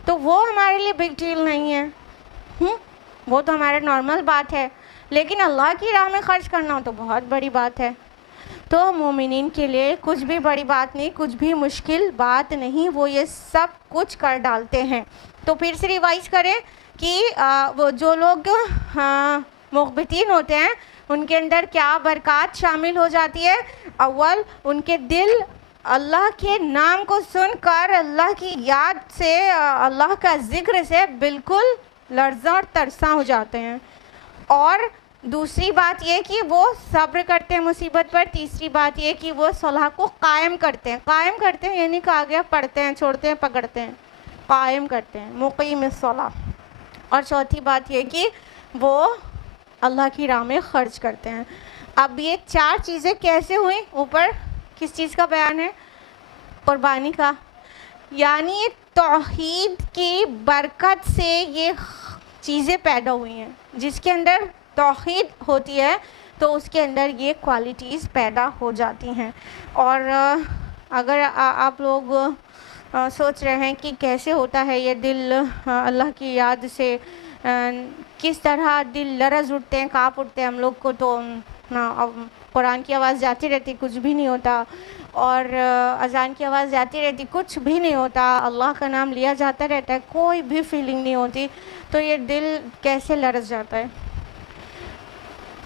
تو وہ ہمارے لیے بگ ڈیل نہیں ہے، وہ تو ہمارے نارمل بات ہے. لیکن اللہ کی راہ میں خرچ کرنا تو بہت بڑی بات ہے. تو مومنین کے لیے کچھ بھی بڑی بات نہیں، کچھ بھی مشکل بات نہیں، وہ یہ سب کچھ کر ڈالتے ہیں. تو پھر سے ریوائز کریں کہ وہ جو لوگ مخبتین ہوتے ہیں ان کے اندر کیا برکات شامل ہو جاتی ہے. اول ان کے دل اللہ کے نام کو سن کر، اللہ کی یاد سے، اللہ کا ذکر سے بالکل لرزاں اور ترساں ہو جاتے ہیں. اور دوسری بات یہ کہ وہ صبر کرتے ہیں مصیبت پر. تیسری بات یہ کہ وہ صلح کو قائم کرتے ہیں، یعنی کہ آگے پڑھتے ہیں، چھوڑتے ہیں، پکڑتے ہیں، قائم کرتے ہیں، مقیم الصلاح. اور چوتھی بات یہ کہ وہ اللہ کی راہ میں خرچ کرتے ہیں. اب یہ چار چیزیں کیسے ہوئیں؟ اوپر کس چیز کا بیان ہے؟ قربانی کا. یعنی توحید کی برکت سے یہ چیزیں پیدا ہوئی ہیں. جس کے اندر توحید ہوتی ہے تو اس کے اندر یہ کوالٹیز پیدا ہو جاتی ہیں. اور اگر آپ لوگ سوچ رہے ہیں کہ کیسے ہوتا ہے یہ دل اللہ کی یاد سے، کس طرح دل لرز اٹھتے ہیں، کانپ اٹھتے ہیں ہم لوگ کو، تو قرآن کی آواز جاتی رہتی کچھ بھی نہیں ہوتا، اور اذان کی آواز جاتی رہتی کچھ بھی نہیں ہوتا، اللہ کا نام لیا جاتا رہتا ہے، کوئی بھی فیلنگ نہیں ہوتی، تو یہ دل کیسے لرز جاتا ہے؟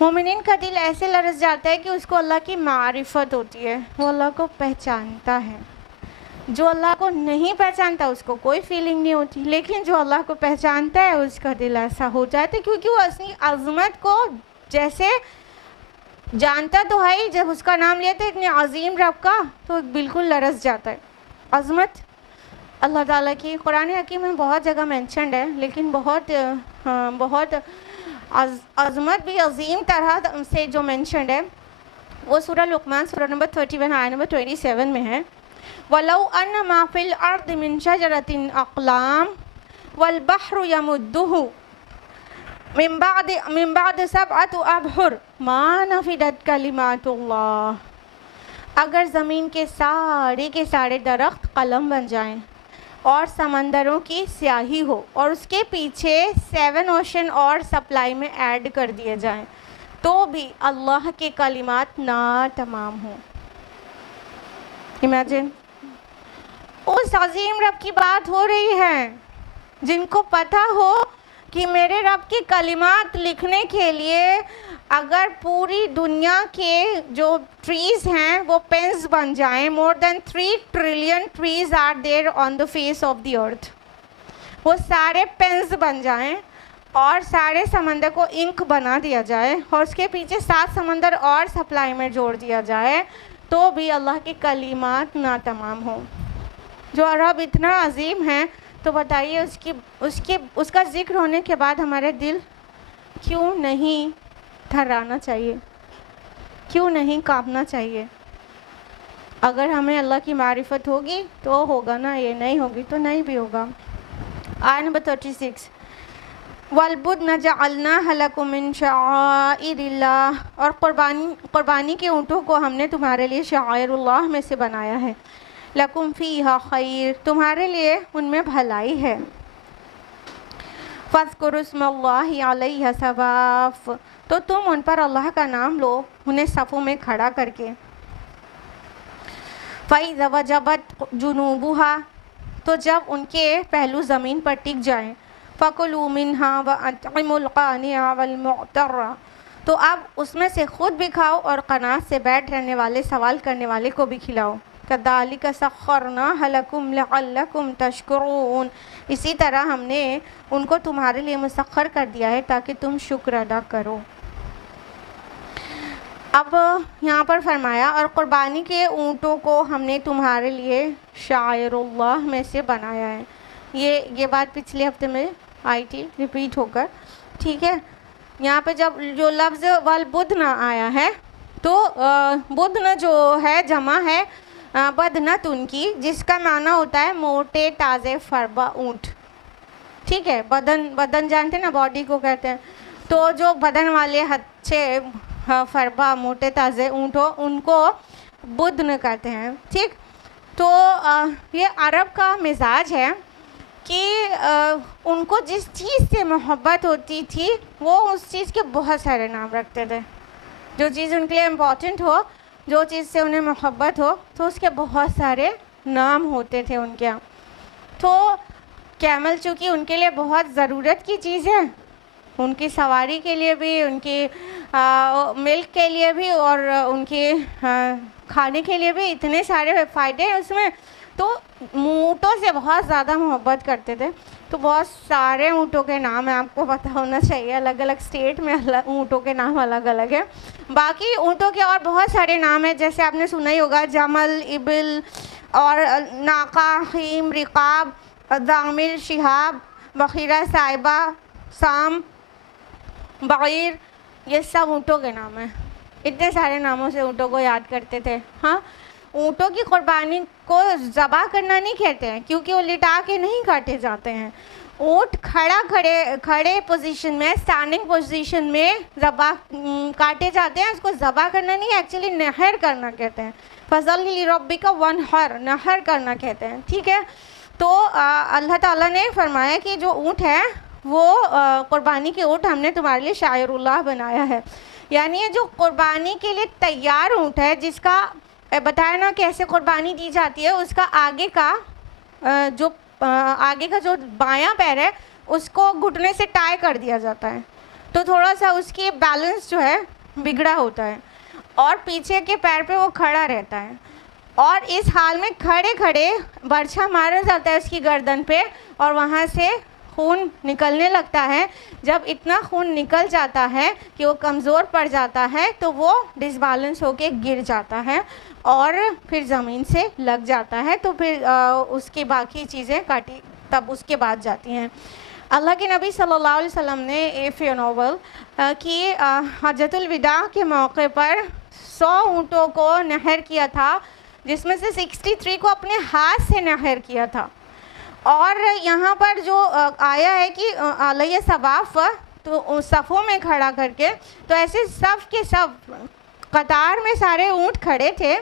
مومنین کا دل ایسے لرز جاتا ہے کہ اس کو اللہ کی معرفت ہوتی ہے، وہ اللہ کو پہچانتا ہے. جو اللہ کو نہیں پہچانتا اس کو کوئی فیلنگ نہیں ہوتی، لیکن جو اللہ کو پہچانتا ہے اس کا دل ایسا ہو جاتا ہے، کیونکہ وہ اپنی عظمت کو جیسے جانتا تو ہے ہی، جب اس کا نام لیتے اتنے عظیم رب کا تو بالکل لرز جاتا ہے. عظمت اللہ تعالیٰ کی قرآن حکیم میں بہت جگہ مینشنڈ ہے، لیکن بہت عظمت بھی عظیم طرح سے جو مینشنڈ ہے وہ سورہ لقمان سورہ نمبر 31 آیت نمبر 27 میں ہے. وَلَوْ أَنَّ مَا فِي الْأَرْضِ مِنْ شَجَرَةٍ أَقْلَامٍ وَالْبَحْرُ يَمُدُّهُ من بعد سبعة أبحر ما نفدت كلمات الله. اگر زمین کے سارے درخت قلم بن جائیں اور سمندروں کی سیاہی ہو اور اس کے پیچھے 7 اوشن اور سپلائی میں ایڈ کر دیے جائیں تو بھی اللہ کے کلمات ناتمام ہوں. امیجن، اس عظیم رب کی بات ہو رہی ہے جن کو پتہ ہو کہ میرے رب کے کلمات لکھنے کے لیے اگر پوری دنیا کے جو ٹریز ہیں وہ پینز بن جائیں، more than 3 trillion trees are there on the face of the earth، وہ سارے پینز بن جائیں اور سارے سمندر کو انک بنا دیا جائے اور اس کے پیچھے 7 سمندر اور سپلائی میں جوڑ دیا جائے تو بھی اللہ کے کلمات ناتمام ہوں. جو رب اتنا عظیم ہے تو بتائیے اس کا ذکر ہونے کے بعد ہمارے دل کیوں نہیں تھرانا چاہیے، کیوں نہیں کانپنا چاہیے؟ اگر ہمیں اللہ کی معرفت ہوگی تو ہوگا نا، یہ نہیں ہوگی تو نہیں بھی ہوگا. آیت نمبر 36، وَالْبُدْنَ جَعَلْنَاهَا لَكُم مِّن شَعَائِرِ اللَّهِ، اور قربانی کے اونٹوں کو ہم نے تمہارے لیے شعائر اللہ میں سے بنایا ہے. لَكُم فِيهَا خَيْرٌ، تمہارے لیے ان میں بھلائی ہے. فَاذْكُرُوا اسْمَ اللَّهِ عَلَيْهَا صَوَافَ، تو تم ان پر اللہ کا نام لو انہیں صفوں میں کھڑا کر کے. فَإِذَا وَجَبَتْ جُنُوبُهَا، تو جب ان کے پہلو زمین پر ٹک جائیں. فَكُلُوا مِنْهَا وَأَطْعِمُوا الْقَانِعَ وَالْمُعْتَرَّ، تو اب اس میں سے خود بھی کھاؤ اور قناعت سے بیٹھ رہنے والے سوال کرنے والے کو بھی کھلاؤ. كَذَلِكَ سَخَّرْنَاهَا لَكُمْ لَعَلَّكُمْ تَشْكُرُونَ، اسی طرح ہم نے ان کو تمہارے لیے مسخر کر دیا ہے تاکہ تم شکر ادا کرو. اب یہاں پر فرمایا اور قربانی کے اونٹوں کو ہم نے تمہارے لیے شعائر اللہ میں سے بنایا ہے. یہ بات پچھلے ہفتے میں آئی تھی ریپیٹ ہو کر، ٹھیک ہے. یہاں پہ جب جو لفظ والبدن آیا ہے تو بدن جو ہے جمع ہے بدنتن کی، جس کا معنی ہوتا ہے موٹے تازے فربا اونٹ. ٹھیک ہے، بدن جانتے ہیں نا، باڈی کو کہتے ہیں. تو جو بدن والے اچھے فربا موٹے تازے اونٹ ہو ان کو بدن کہتے ہیں. ٹھیک، تو یہ عرب کا مزاج ہے کہ ان کو جس چیز سے محبت ہوتی تھی وہ اس چیز کے بہت سارے نام رکھتے تھے. جو چیز ان کے لیے امپورٹنٹ ہو، جو چیز سے انہیں محبت ہو، تو اس کے بہت سارے نام ہوتے تھے ان کے یہاں. تو کیمل چونکہ ان کے لیے بہت ضرورت کی چیز ہے، ان کی سواری کے لیے بھی، ان کی ملک کے لیے بھی اور ان کے کھانے کے لیے بھی اتنے سارے فائدے ہیں اس میں. تو اونٹوں سے بہت زیادہ محبت کرتے تھے. تو بہت سارے اونٹوں کے نام ہیں، آپ کو پتہ ہونا چاہیے. الگ الگ اسٹیٹ میں اونٹوں کے نام الگ الگ ہیں. باقی اونٹوں کے اور بہت سارے نام ہیں، جیسے آپ نے سنا ہی ہوگا جمل، ابل اور ناقہ، خیم، رقاب، ضامر، شہاب، بخیرہ، صائبہ، سام، بعیر، یہ سب اونٹوں کے نام ہیں. اتنے سارے ناموں سے اونٹوں کو یاد کرتے تھے. ہاں، اونٹوں کی قربانی کو ذبح کرنا نہیں کہتے ہیں کیونکہ وہ لٹا کے نہیں کاٹے جاتے ہیں. اونٹ کھڑے پوزیشن میں، اسٹینڈنگ پوزیشن میں ذبح کاٹے جاتے ہیں. اس کو ذبح کرنا نہیں، ایکچولی نحر کرنا کہتے ہیں. فَصَلِّ لِرَبِّكَ وَانْحَرْ، نحر کرنا کہتے ہیں. ٹھیک ہے، تو اللہ تعالیٰ نے فرمایا کہ جو اونٹ ہے وہ قربانی کے اونٹ ہم نے تمہارے لیے شاعر اللہ بنایا ہے. یعنی یہ جو قربانی کے لیے تیار اونٹ ہے، جس کا بتایا نا کیسے قربانی دی جاتی ہے، اس کا آگے کا جو بایاں پیر ہے اس کو گھٹنے سے ٹائی کر دیا جاتا ہے. تو تھوڑا سا اس کی بیلنس جو ہے بگڑا ہوتا ہے اور پیچھے کے پیر پہ وہ کھڑا رہتا ہے. اور اس حال میں کھڑے کھڑے برچھا مارا جاتا ہے اس کی گردن پہ اور وہاں سے خون نکلنے لگتا ہے. جب اتنا خون نکل جاتا ہے کہ وہ کمزور پڑ جاتا ہے تو وہ ڈس بیلنس ہو کے گر جاتا ہے اور پھر زمین سے لگ جاتا ہے. تو پھر اس کی باقی چیزیں کاٹی تب اس کے بعد جاتی ہیں. اللہ کے نبی صلی اللہ علیہ وسلم نے فیونول کی حجۃ الوداع کے موقع پر 100 اونٹوں کو نحر کیا تھا، جس میں سے 63 کو اپنے ہاتھ سے نحر کیا تھا. اور یہاں پر جو آیا ہے کہ علیہ صواف، تو صفوں میں کھڑا کر کے، تو ایسے صف کے صف قطار میں سارے اونٹ کھڑے تھے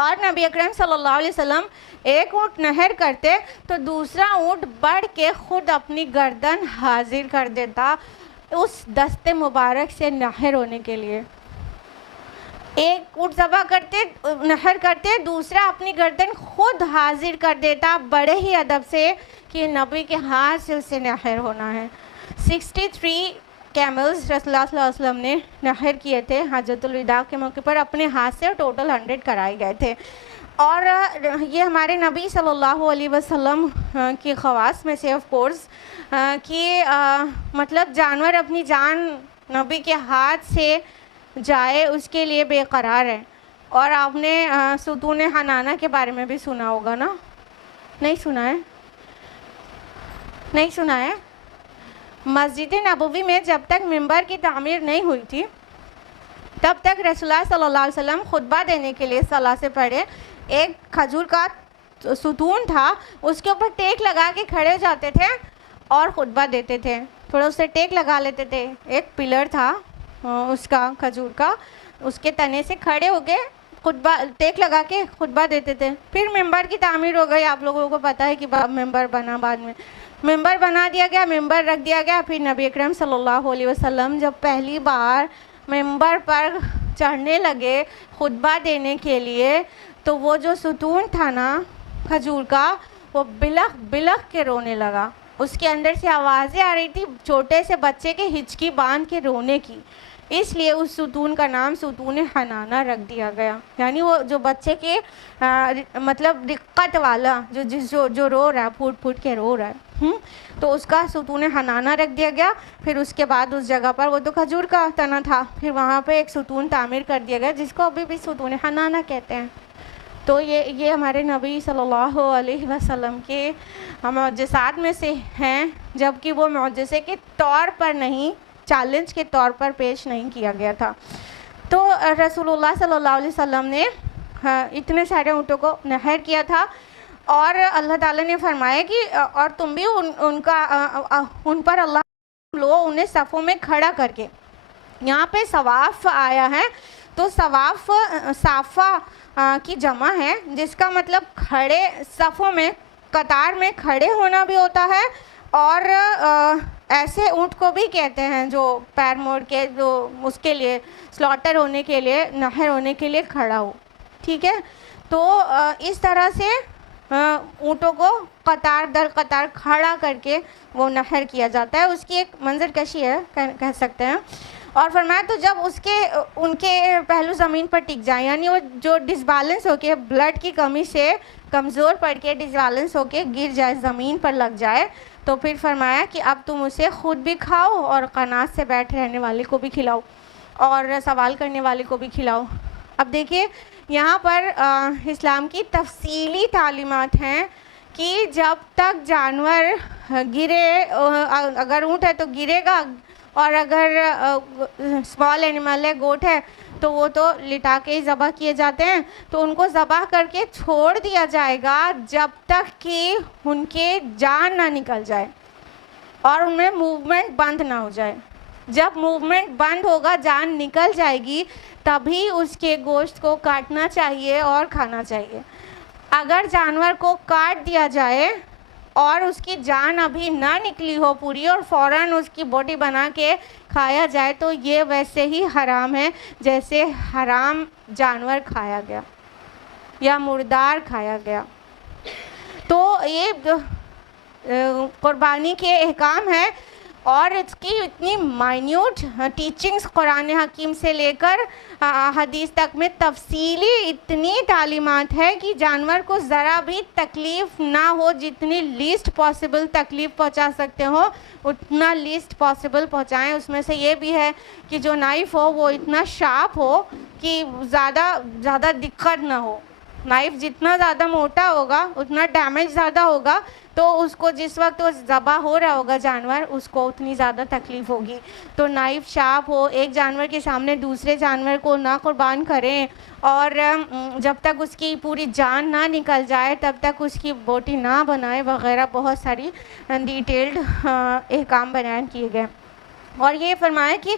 اور نبی اکرم صلی اللہ علیہ وسلم ایک اونٹ نہر کرتے تو دوسرا اونٹ بڑھ کے خود اپنی گردن حاضر کر دیتا اس دست مبارک سے نہر ہونے کے لیے. ایک اونٹ ذبح کرتے نہر کرتے, دوسرا اپنی گردن خود حاضر کر دیتا بڑے ہی ادب سے کہ نبی کے ہاتھ سے اسے نہر ہونا ہے. 63 کیملز رسول اللہ صلی اللہ علیہ وسلم نے نہر کیے تھے حجۃ الوداع کے موقع پر اپنے ہاتھ سے, ٹوٹل 100 کرائے گئے تھے. اور یہ ہمارے نبی صلی اللہ علیہ وسلم کی خواص میں سے آف کورس کہ مطلب جانور اپنی جان نبی کے ہاتھ سے جائے اس کے لیے بے قرار ہے. اور آپ نے ستون حنانہ کے بارے میں بھی سنا ہوگا نا؟ نہیں سنا ہے؟ نہیں سنا ہے؟ مسجد نبوی میں جب تک ممبر کی تعمیر نہیں ہوئی تھی تب تک رسول اللہ صلی اللہ علیہ وسلم خطبہ دینے کے لیے صلاح سے پہلے ایک کھجور کا ستون تھا, اس کے اوپر ٹیک لگا کے کھڑے ہو جاتے تھے اور خطبہ دیتے تھے. تھوڑا اسے ٹیک لگا لیتے تھے, ایک پلر تھا اس کا کھجور کا, اس کے تنے سے کھڑے ہو کے خطبہ ٹیک لگا کے خطبہ دیتے تھے. پھر ممبر کی تعمیر ہو گئی, آپ لوگوں کو پتہ ہے کہ ممبر بنا, بعد میں ممبر بنا دیا گیا, ممبر رکھ دیا گیا. پھر نبی اکرم صلی اللہ علیہ وسلم جب پہلی بار ممبر پر چڑھنے لگے خطبہ دینے کے لیے تو وہ جو ستون تھا نا کھجور کا, وہ بلخ بلخ کے رونے لگا. اس کے اندر سے آوازیں آ رہی تھی چھوٹے سے بچے کے ہچکی باندھ کے رونے کی. اس لیے اس ستون کا نام ستون حنانہ رکھ دیا گیا. یعنی وہ جو بچے کے مطلب رقت والا جو رو رہا ہے, پھوٹ پھوٹ کے رو رہا ہے, تو اس کا ستون حنانہ رکھ دیا گیا. پھر اس کے بعد اس جگہ پر وہ تو کھجور کا تنا تھا, پھر وہاں پہ ایک ستون تعمیر کر دیا گیا جس کو ابھی بھی ستون حنانہ کہتے ہیں. تو یہ ہمارے نبی صلی اللہ علیہ وسلم کے معجزات میں سے ہیں, جبکہ وہ معجزے کے طور پر نہیں, چیلنج کے طور پر پیش نہیں کیا گیا تھا. تو رسول اللہ صلی اللہ علیہ وسلم نے اتنے سارے اونٹوں کو نہر کیا تھا, اور اللہ تعالیٰ نے فرمایا کہ اور تم بھی ان پر اللہ لو انہیں صفوں میں کھڑا کر کے. یہاں پہ ثواف آیا ہے, تو ثواف صافہ کی جمع ہے, جس کا مطلب کھڑے صفوں میں قطار میں کھڑے ہونا بھی ہوتا ہے, اور ایسے اونٹ کو بھی کہتے ہیں جو پیر موڑ کے, جو اس کے لیے سلاٹر ہونے کے لیے, نہر ہونے کے لیے کھڑا ہو. ٹھیک ہے, تو اس طرح سے اونٹوں کو قطار در قطار کھڑا کر کے وہ نہر کیا جاتا ہے. اس کی ایک منظر کشی ہے کہہ سکتے ہیں. اور فرمایا تو جب ان کے پہلو زمین پر ٹک جائیں, یعنی وہ جو ڈس بیلنس ہو کے بلڈ کی کمی سے کمزور پڑ کے ڈس بیلنس ہو کے گر جائے, زمین پر لگ جائے, تو پھر فرمایا کہ اب تم اسے خود بھی کھاؤ اور قناعت سے بیٹھے رہنے والے کو بھی کھلاؤ اور سوال کرنے والے کو بھی کھلاؤ. اب دیکھیے یہاں پر اسلام کی تفصیلی تعلیمات ہیں کہ جب تک جانور گرے, اگر اونٹ ہے تو گرے گا, اور اگر اسمال اینیمل ہے, گوٹ ہے, تو وہ تو لٹا کے ہی ذبح کیے جاتے ہیں. تو ان کو ذبح کر کے چھوڑ دیا جائے گا جب تک کہ ان کے جان نہ نکل جائے اور ان میں موومنٹ بند نہ ہو جائے. جب موومنٹ بند ہوگا, جان نکل جائے گی, تبھی اس کے گوشت کو کاٹنا چاہیے اور کھانا چاہیے. اگر جانور کو کاٹ دیا جائے اور اس کی جان ابھی نہ نکلی ہو پوری اور فوراً اس کی بوٹی بنا کے کھایا جائے تو یہ ویسے ہی حرام ہے جیسے حرام جانور کھایا گیا یا مردار کھایا گیا. تو یہ قربانی کے احکام ہے, اور اس کی اتنی مائنیوٹ ٹیچنگز قرآن حکیم سے لے کر حدیث تک میں تفصیلی اتنی تعلیمات ہے کہ جانور کو ذرا بھی تکلیف نہ ہو, جتنی لیسٹ پاسبل تکلیف پہنچا سکتے ہو اتنا لیسٹ پاسبل پہنچائیں. اس میں سے یہ بھی ہے کہ جو نائف ہو وہ اتنا شارپ ہو کہ زیادہ دقت نہ ہو. نائف جتنا زیادہ موٹا ہوگا اتنا ڈیمیج زیادہ ہوگا, تو اس کو جس وقت وہ ذبح ہو رہا ہوگا جانور, اس کو اتنی زیادہ تکلیف ہوگی. تو نائف شارپ ہو, ایک جانور کے سامنے دوسرے جانور کو نہ قربان کریں, اور جب تک اس کی پوری جان نہ نکل جائے تب تک اس کی بوٹی نہ بنائے وغیرہ, بہت ساری ڈیٹیلڈ احکام بیان کیے گئے. اور یہ فرمایا کہ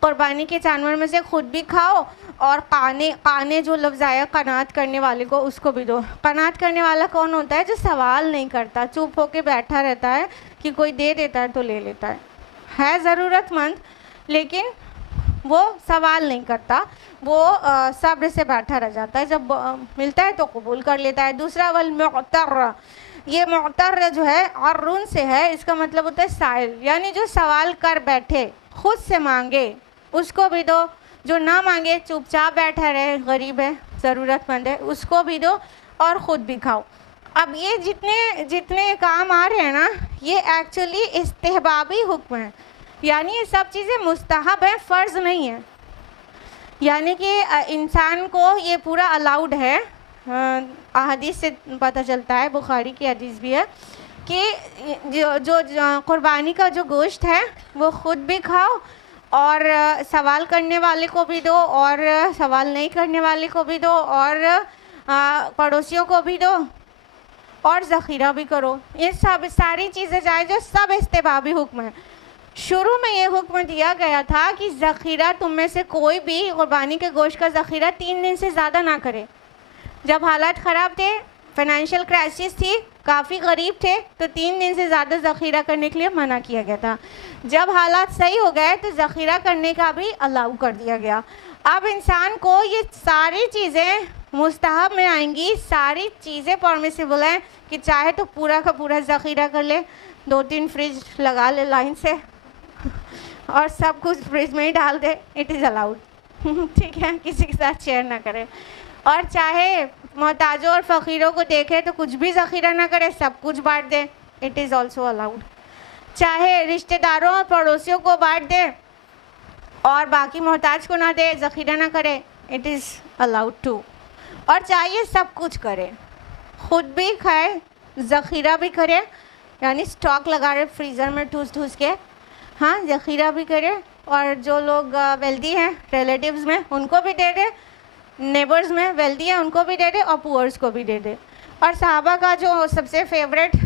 قربانی کے جانور میں سے خود بھی کھاؤ اور قانے جو لفظ آیا قناعت کرنے والے کو اس کو بھی دو. قناعت کرنے والا کون ہوتا ہے؟ جو سوال نہیں کرتا, چپ ہو کے بیٹھا رہتا ہے کہ کوئی دے دیتا ہے تو لے لیتا ہے ضرورت مند لیکن وہ سوال نہیں کرتا, وہ صبر سے بیٹھا رہ جاتا ہے, جب ملتا ہے تو قبول کر لیتا ہے. دوسرا والمعتر, یہ معتر جو ہے عرون سے ہے, اس کا مطلب ہوتا ہے سائل, یعنی جو سوال کر بیٹھے خود سے مانگے اس کو بھی دو, جو نہ مانگے چپ چاپ بیٹھا رہے غریب ہے ضرورت مند ہے اس کو بھی دو اور خود بھی کھاؤ. اب یہ جتنے کام آ رہے ہیں نا یہ ایکچولی استحبابی حکم ہے, یعنی یہ سب چیزیں مستحب ہیں, فرض نہیں ہے. یعنی کہ انسان کو یہ پورا الاؤڈ ہے, احادیث سے پتہ چلتا ہے, بخاری کی حدیث بھی ہے کہ جو قربانی کا جو گوشت ہے وہ خود بھی کھاؤ اور سوال کرنے والے کو بھی دو اور سوال نہیں کرنے والے کو بھی دو اور پڑوسیوں کو بھی دو اور ذخیرہ بھی کرو. یہ ساری چیزیں جائز جو سب استحبابی حکم ہیں. شروع میں یہ حکم دیا گیا تھا کہ ذخیرہ تم میں سے کوئی بھی قربانی کے گوشت کا ذخیرہ 3 دن سے زیادہ نہ کرے. جب حالات خراب تھے, فائنینشیل کرائسس تھی, کافی غریب تھے, تو 3 دن سے زیادہ ذخیرہ کرنے کے لیے منع کیا گیا تھا. جب حالات صحیح ہو گئے تو ذخیرہ کرنے کا بھی الاؤ کر دیا گیا. اب انسان کو یہ ساری چیزیں مستحب میں آئیں گی, ساری چیزیں پرمیسیبل ہیں کہ چاہے تو پورا کا پورا ذخیرہ کر لے, 2-3 فریج لگا لے لائن سے اور سب کچھ فریج میں ہی ڈال دے, اٹ از الاؤڈ. ٹھیک ہے, کسی کے ساتھ شیئر نہ کرے. اور چاہے محتاجوں اور فقیروں کو دیکھے تو کچھ بھی ذخیرہ نہ کرے, سب کچھ بانٹ دے, اٹ از آلسو الاؤڈ. چاہے رشتہ داروں اور پڑوسیوں کو بانٹ دے اور باقی محتاج کو نہ دے, ذخیرہ نہ کرے, اٹ از الاؤڈ ٹو. اور چاہیے سب کچھ کرے, خود بھی کھائے, ذخیرہ بھی کرے, یعنی سٹاک لگا رہے فریزر میں ٹھوس کے, ہاں ذخیرہ بھی کرے, اور جو لوگ ویلدی ہیں ریلیٹیوز میں ان کو بھی دے دے, نیبرز میں ویلدی ہیں ان کو بھی دے دے, اور پورس کو بھی دے دے. اور صحابہ کا جو سب سے فیوریٹ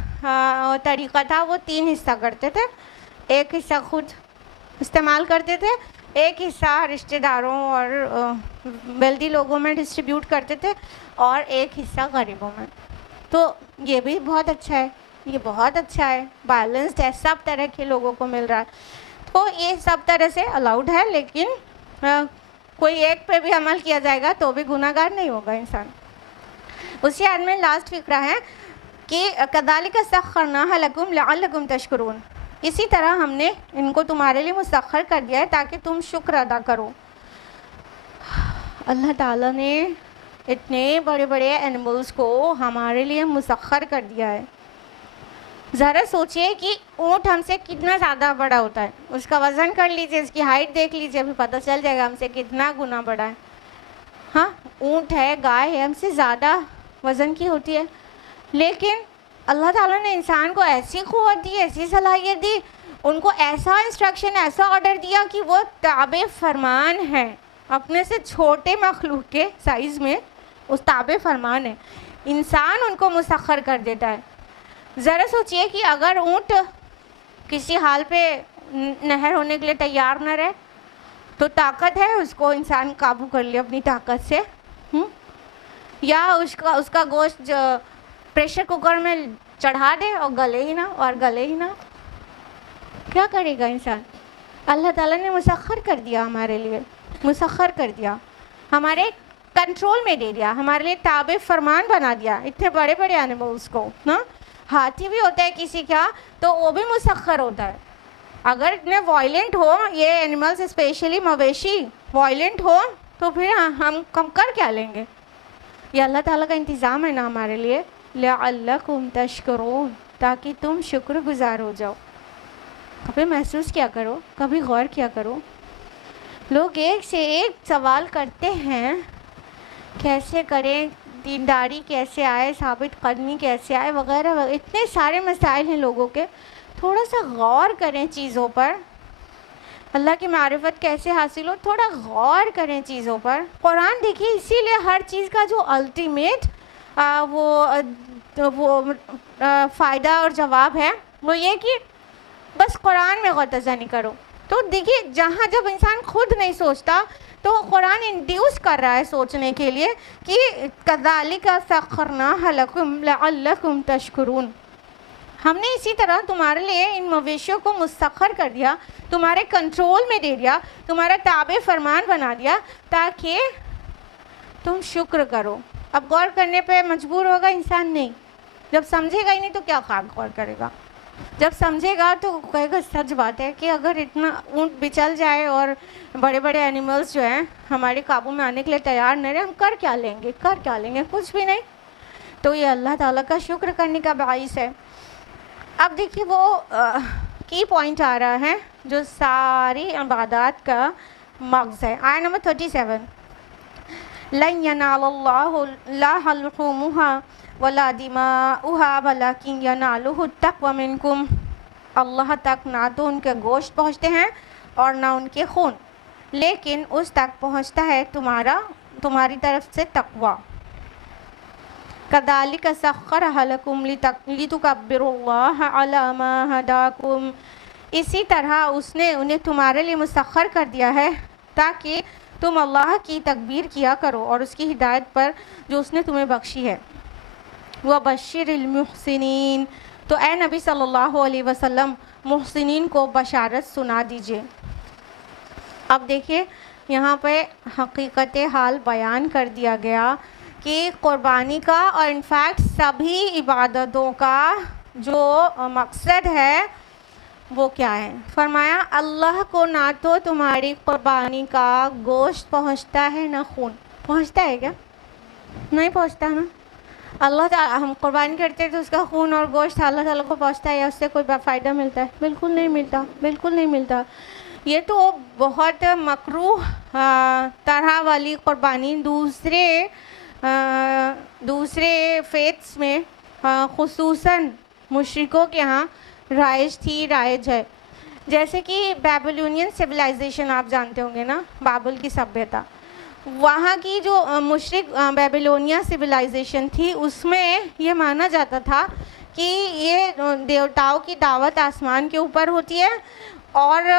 طریقہ تھا وہ 3 حصہ کرتے تھے. ایک حصہ خود استعمال کرتے تھے, ایک حصہ رشتہ داروں اور ویلدی لوگوں میں ڈسٹریبیوٹ کرتے تھے, اور ایک حصہ غریبوں میں. تو یہ بھی بہت اچھا ہے, یہ بہت اچھا ہے, بیلنسڈ ہے, سب طرح کے لوگوں کو مل رہا ہے. تو یہ سب طرح سے الاؤڈ ہے, لیکن کوئی ایک پہ بھی عمل کیا جائے گا تو بھی گناہ گار نہیں ہوگا انسان. اسی آیت میں لاسٹ فقرہ ہے کہ کذالک سخرناھا لکم لعلکم تشکرون, اسی طرح ہم نے ان کو تمہارے لیے مسخر کر دیا ہے تاکہ تم شکر ادا کرو. اللہ تعالیٰ نے اتنے بڑے بڑے اینیملس کو ہمارے لیے مسخر کر دیا ہے. ذرا سوچئے کہ اونٹ ہم سے کتنا زیادہ بڑا ہوتا ہے, اس کا وزن کر لیجئے, اس کی ہائٹ دیکھ لیجئے, ابھی پتہ چل جائے گا ہم سے کتنا گنا بڑا ہے. ہاں اونٹ ہے, گائے ہے, ہم سے زیادہ وزن کی ہوتی ہے, لیکن اللہ تعالیٰ نے انسان کو ایسی قوت دی, ایسی صلاحیت دی, ان کو ایسا انسٹرکشن, ایسا آرڈر دیا کہ وہ تابع فرمان ہے, اپنے سے چھوٹے مخلوق کے سائز میں اس تابع فرمان ہے. انسان ان کو مسخر کر دیتا ہے. ذرا سوچئے کہ اگر اونٹ کسی حال پہ نہر ہونے کے لیے تیار نہ رہے تو طاقت ہے اس کو انسان قابو کر لے اپنی طاقت سے, یا اس کا گوشت پریشر کوکر میں چڑھا دے اور گلے ہی نہ, کیا کرے گا انسان؟ اللہ تعالیٰ نے مسخر کر دیا, ہمارے لیے مسخر کر دیا, ہمارے کنٹرول میں دے دیا, ہمارے لیے تابع فرمان بنا دیا. اتنے بڑے بڑے اینیملس کو, ہاتھی بھی ہوتا ہے کسی کا تو وہ بھی مسخر ہوتا ہے. اگر اتنے وائلنٹ ہو یہ اینیملس, اسپیشلی مویشی وائلنٹ ہو, تو پھر ہم کر کیا لیں گے؟ یہ اللہ تعالیٰ کا انتظام ہے نا ہمارے لیے, لعلکم تشکرون, تاکہ تم شکر گزار ہو جاؤ. کبھی محسوس کیا کرو, کبھی غور کیا کرو, لوگ ایک سے ایک سوال کرتے ہیں, کیسے کریں, دینداری کیسے آئے, ثابت قدمی کیسے آئے, وغیرہ وغیرہ, اتنے سارے مسائل ہیں لوگوں کے. تھوڑا سا غور کریں چیزوں پر, اللہ کی معرفت کیسے حاصل ہو, تھوڑا غور کریں چیزوں پر. قرآن دیکھیے, اسی لیے ہر چیز کا جو الٹیمیٹ وہ فائدہ اور جواب ہے وہ یہ کہ بس قرآن میں غوطہ زنی کرو, تو دیکھیے جہاں جب انسان خود نہیں سوچتا تو قرآن انڈیوس کر رہا ہے سوچنے کے لیے کہ کذالک سخرناہ لکم لعلکم تشکرون، ہم نے اسی طرح تمہارے لیے ان مویشیوں کو مسخر کر دیا، تمہارے کنٹرول میں دے دیا، تمہارا تابع فرمان بنا دیا تاکہ تم شکر کرو۔ اب غور کرنے پہ مجبور ہوگا انسان؟ نہیں، جب سمجھے گا ہی نہیں تو کیا غور کرے گا؟ جب سمجھے گا تو کہے گا سچ بات ہے کہ اگر اتنا اونٹ بچل جائے اور بڑے بڑے اینیملز جو ہیں ہمارے قابو میں آنے کے لیے تیار نہیں رہے، ہم کر کیا لیں گے؟ کچھ بھی نہیں۔ تو یہ اللہ تعالیٰ کا شکر کرنے کا باعث ہے۔ اب دیکھیے وہ کی پوائنٹ آ رہا ہے جو ساری عبادات کا مغز ہے، آیت نمبر 37، لَن يَنَالَ اللَّهَ لُحُومُهَا وَلَا دِمَاؤُهَا وَلَكِنْ يَنَالُهُ التَّقْوَى مِنْكُمْ، اللہ تک نہ تو ان کے گوشت پہنچتے ہیں اور نہ ان کے خون، لیکن اس تک پہنچتا ہے تمہاری طرف سے تقوی۔ کذالک سخرھا لکم لتکبروا اللہ علی ما ھداکم، اسی طرح اس نے انہیں تمہارے لیے مسخر کر دیا ہے تاکہ تم اللہ کی تکبیر کیا کرو اور اس کی ہدایت پر جو اس نے تمہیں بخشی ہے۔ وبشر المحسنین، تو اے نبی صلی اللہ علیہ وسلم محسنین کو بشارت سنا دیجئے۔ اب دیکھیے یہاں پہ حقیقت حال بیان کر دیا گیا کہ قربانی کا اور انفیکٹ سبھی عبادتوں کا جو مقصد ہے وہ کیا ہے؟ فرمایا اللہ کو نہ تو تمہاری قربانی کا گوشت پہنچتا ہے نہ خون پہنچتا ہے، کیا نہیں پہنچتا نا؟ اللہ تعالیٰ ہم قربانی کرتے ہیں تو اس کا خون اور گوشت اللہ تعالیٰ کو پہنچتا ہے یا اس سے کوئی فائدہ ملتا ہے؟ بالکل نہیں ملتا، بالکل نہیں ملتا۔ یہ تو بہت مکروہ طرح والی قربانی دوسرے فیتھس میں خصوصاً مشرکوں کے ہاں رائج ہے، جیسے کہ بیبلونین سویلائزیشن آپ جانتے ہوں گے نا، بابل کی سبھیتا، وہاں کی جو مشرک بیبلونیا سویلائزیشن تھی اس میں یہ مانا جاتا تھا کہ یہ دیوتاؤں کی دعوت آسمان کے اوپر ہوتی ہے اور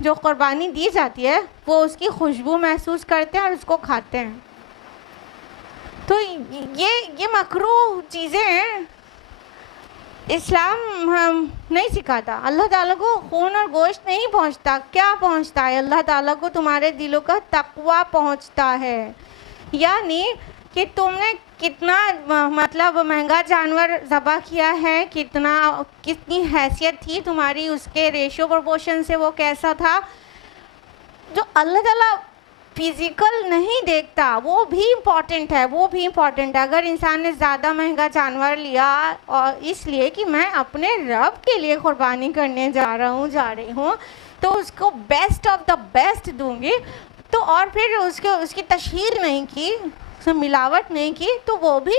جو قربانی دی جاتی ہے، وہ اس کی خوشبو محسوس کرتے ہیں اور اس کو کھاتے ہیں۔ تو یہ مکروہ چیزیں ہیں، اسلام نہیں سکھاتا۔ اللہ تعالیٰ کو خون اور گوشت نہیں پہنچتا، کیا پہنچتا ہے؟ اللہ تعالیٰ کو تمہارے دلوں کا تقویٰ پہنچتا ہے، یعنی کہ تم نے کتنا مطلب مہنگا جانور ذبح کیا ہے، کتنی حیثیت تھی تمہاری، اس کے ریشو پرپورشن سے وہ کیسا تھا، جو اللہ تعالیٰ فزیکل نہیں دیکھتا وہ بھی امپورٹنٹ ہے، وہ بھی امپورٹنٹ ہے۔ اگر انسان نے زیادہ مہنگا جانور لیا اور اس لیے کہ میں اپنے رب کے لیے قربانی کرنے جا رہی ہوں تو اس کو بیسٹ آف دا بیسٹ دوں گی، تو اور پھر اس کی تشہیر نہیں کی، اس میں ملاوٹ نہیں کی، تو وہ بھی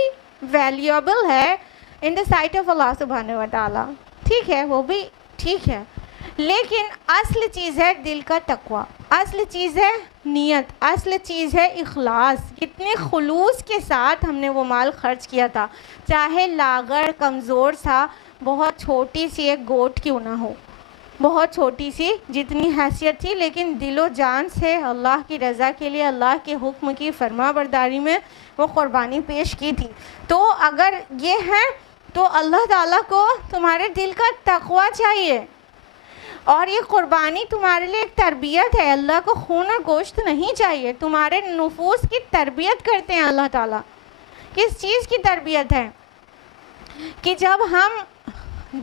ویلیوبل ہے ان دا سائٹ آف اللہ سبحانہ و تعالیٰ، ٹھیک ہے، وہ بھی ٹھیک ہے۔ لیکن اصل چیز ہے دل کا تقویٰ، اصل چیز ہے نیت، اصل چیز ہے اخلاص، کتنے خلوص کے ساتھ ہم نے وہ مال خرچ کیا تھا، چاہے لاغر کمزور سا بہت چھوٹی سی ایک گوٹ کیوں نہ ہو، بہت چھوٹی سی جتنی حیثیت تھی، لیکن دل و جان سے اللہ کی رضا کے لیے اللہ کے حکم کی فرما برداری میں وہ قربانی پیش کی تھی۔ تو اگر یہ ہے تو اللہ تعالیٰ کو تمہارے دل کا تقویٰ چاہیے، اور یہ قربانی تمہارے لیے ایک تربیت ہے، اللہ کو خون اور گوشت نہیں چاہیے، تمہارے نفوس کی تربیت کرتے ہیں اللہ تعالیٰ۔ کس چیز کی تربیت ہے؟ کہ جب ہم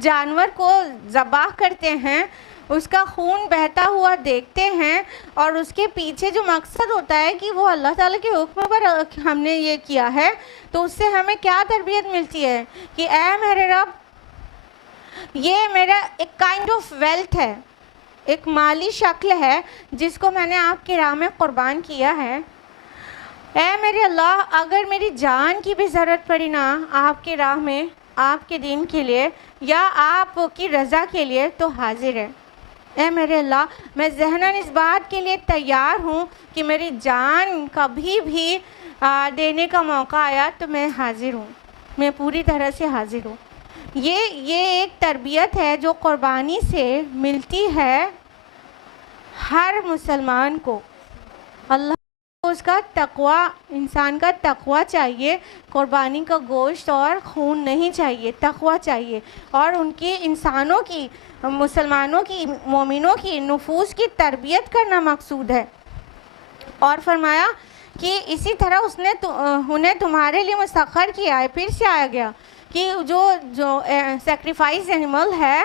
جانور کو ذبح کرتے ہیں، اس کا خون بہتا ہوا دیکھتے ہیں، اور اس کے پیچھے جو مقصد ہوتا ہے کہ وہ اللہ تعالیٰ کے حکم پر ہم نے یہ کیا ہے، تو اس سے ہمیں کیا تربیت ملتی ہے کہ اے میرے رب، یہ میرا ایک کائنڈ آف ویلتھ ہے، ایک مالی شکل ہے جس کو میں نے آپ کی راہ میں قربان کیا ہے۔ اے میرے اللہ، اگر میری جان کی بھی ضرورت پڑی نا آپ کی راہ میں، آپ کے دین کے لیے یا آپ کی رضا کے لیے، تو حاضر ہے۔ اے میرے اللہ، میں ذہناً اس بات کے لیے تیار ہوں کہ میری جان کبھی بھی دینے کا موقع آیا تو میں حاضر ہوں، میں پوری طرح سے حاضر ہوں۔ یہ ایک تربیت ہے جو قربانی سے ملتی ہے ہر مسلمان کو. اللہ کو اس کا تقوی، انسان کا تقوی چاہیے. قربانی کا گوشت اور خون نہیں چاہیے، تقوی چاہیے. اور ان کی انسانوں کی، مسلمانوں کی، مومنوں کی نفوس کی تربیت کرنا مقصود ہے. اور فرمایا کہ اسی طرح اس نے انہیں تمہارے لیے مسخر کیا ہے. پھر سے آیا گیا کہ جو سیکریفائس اینیمل ہے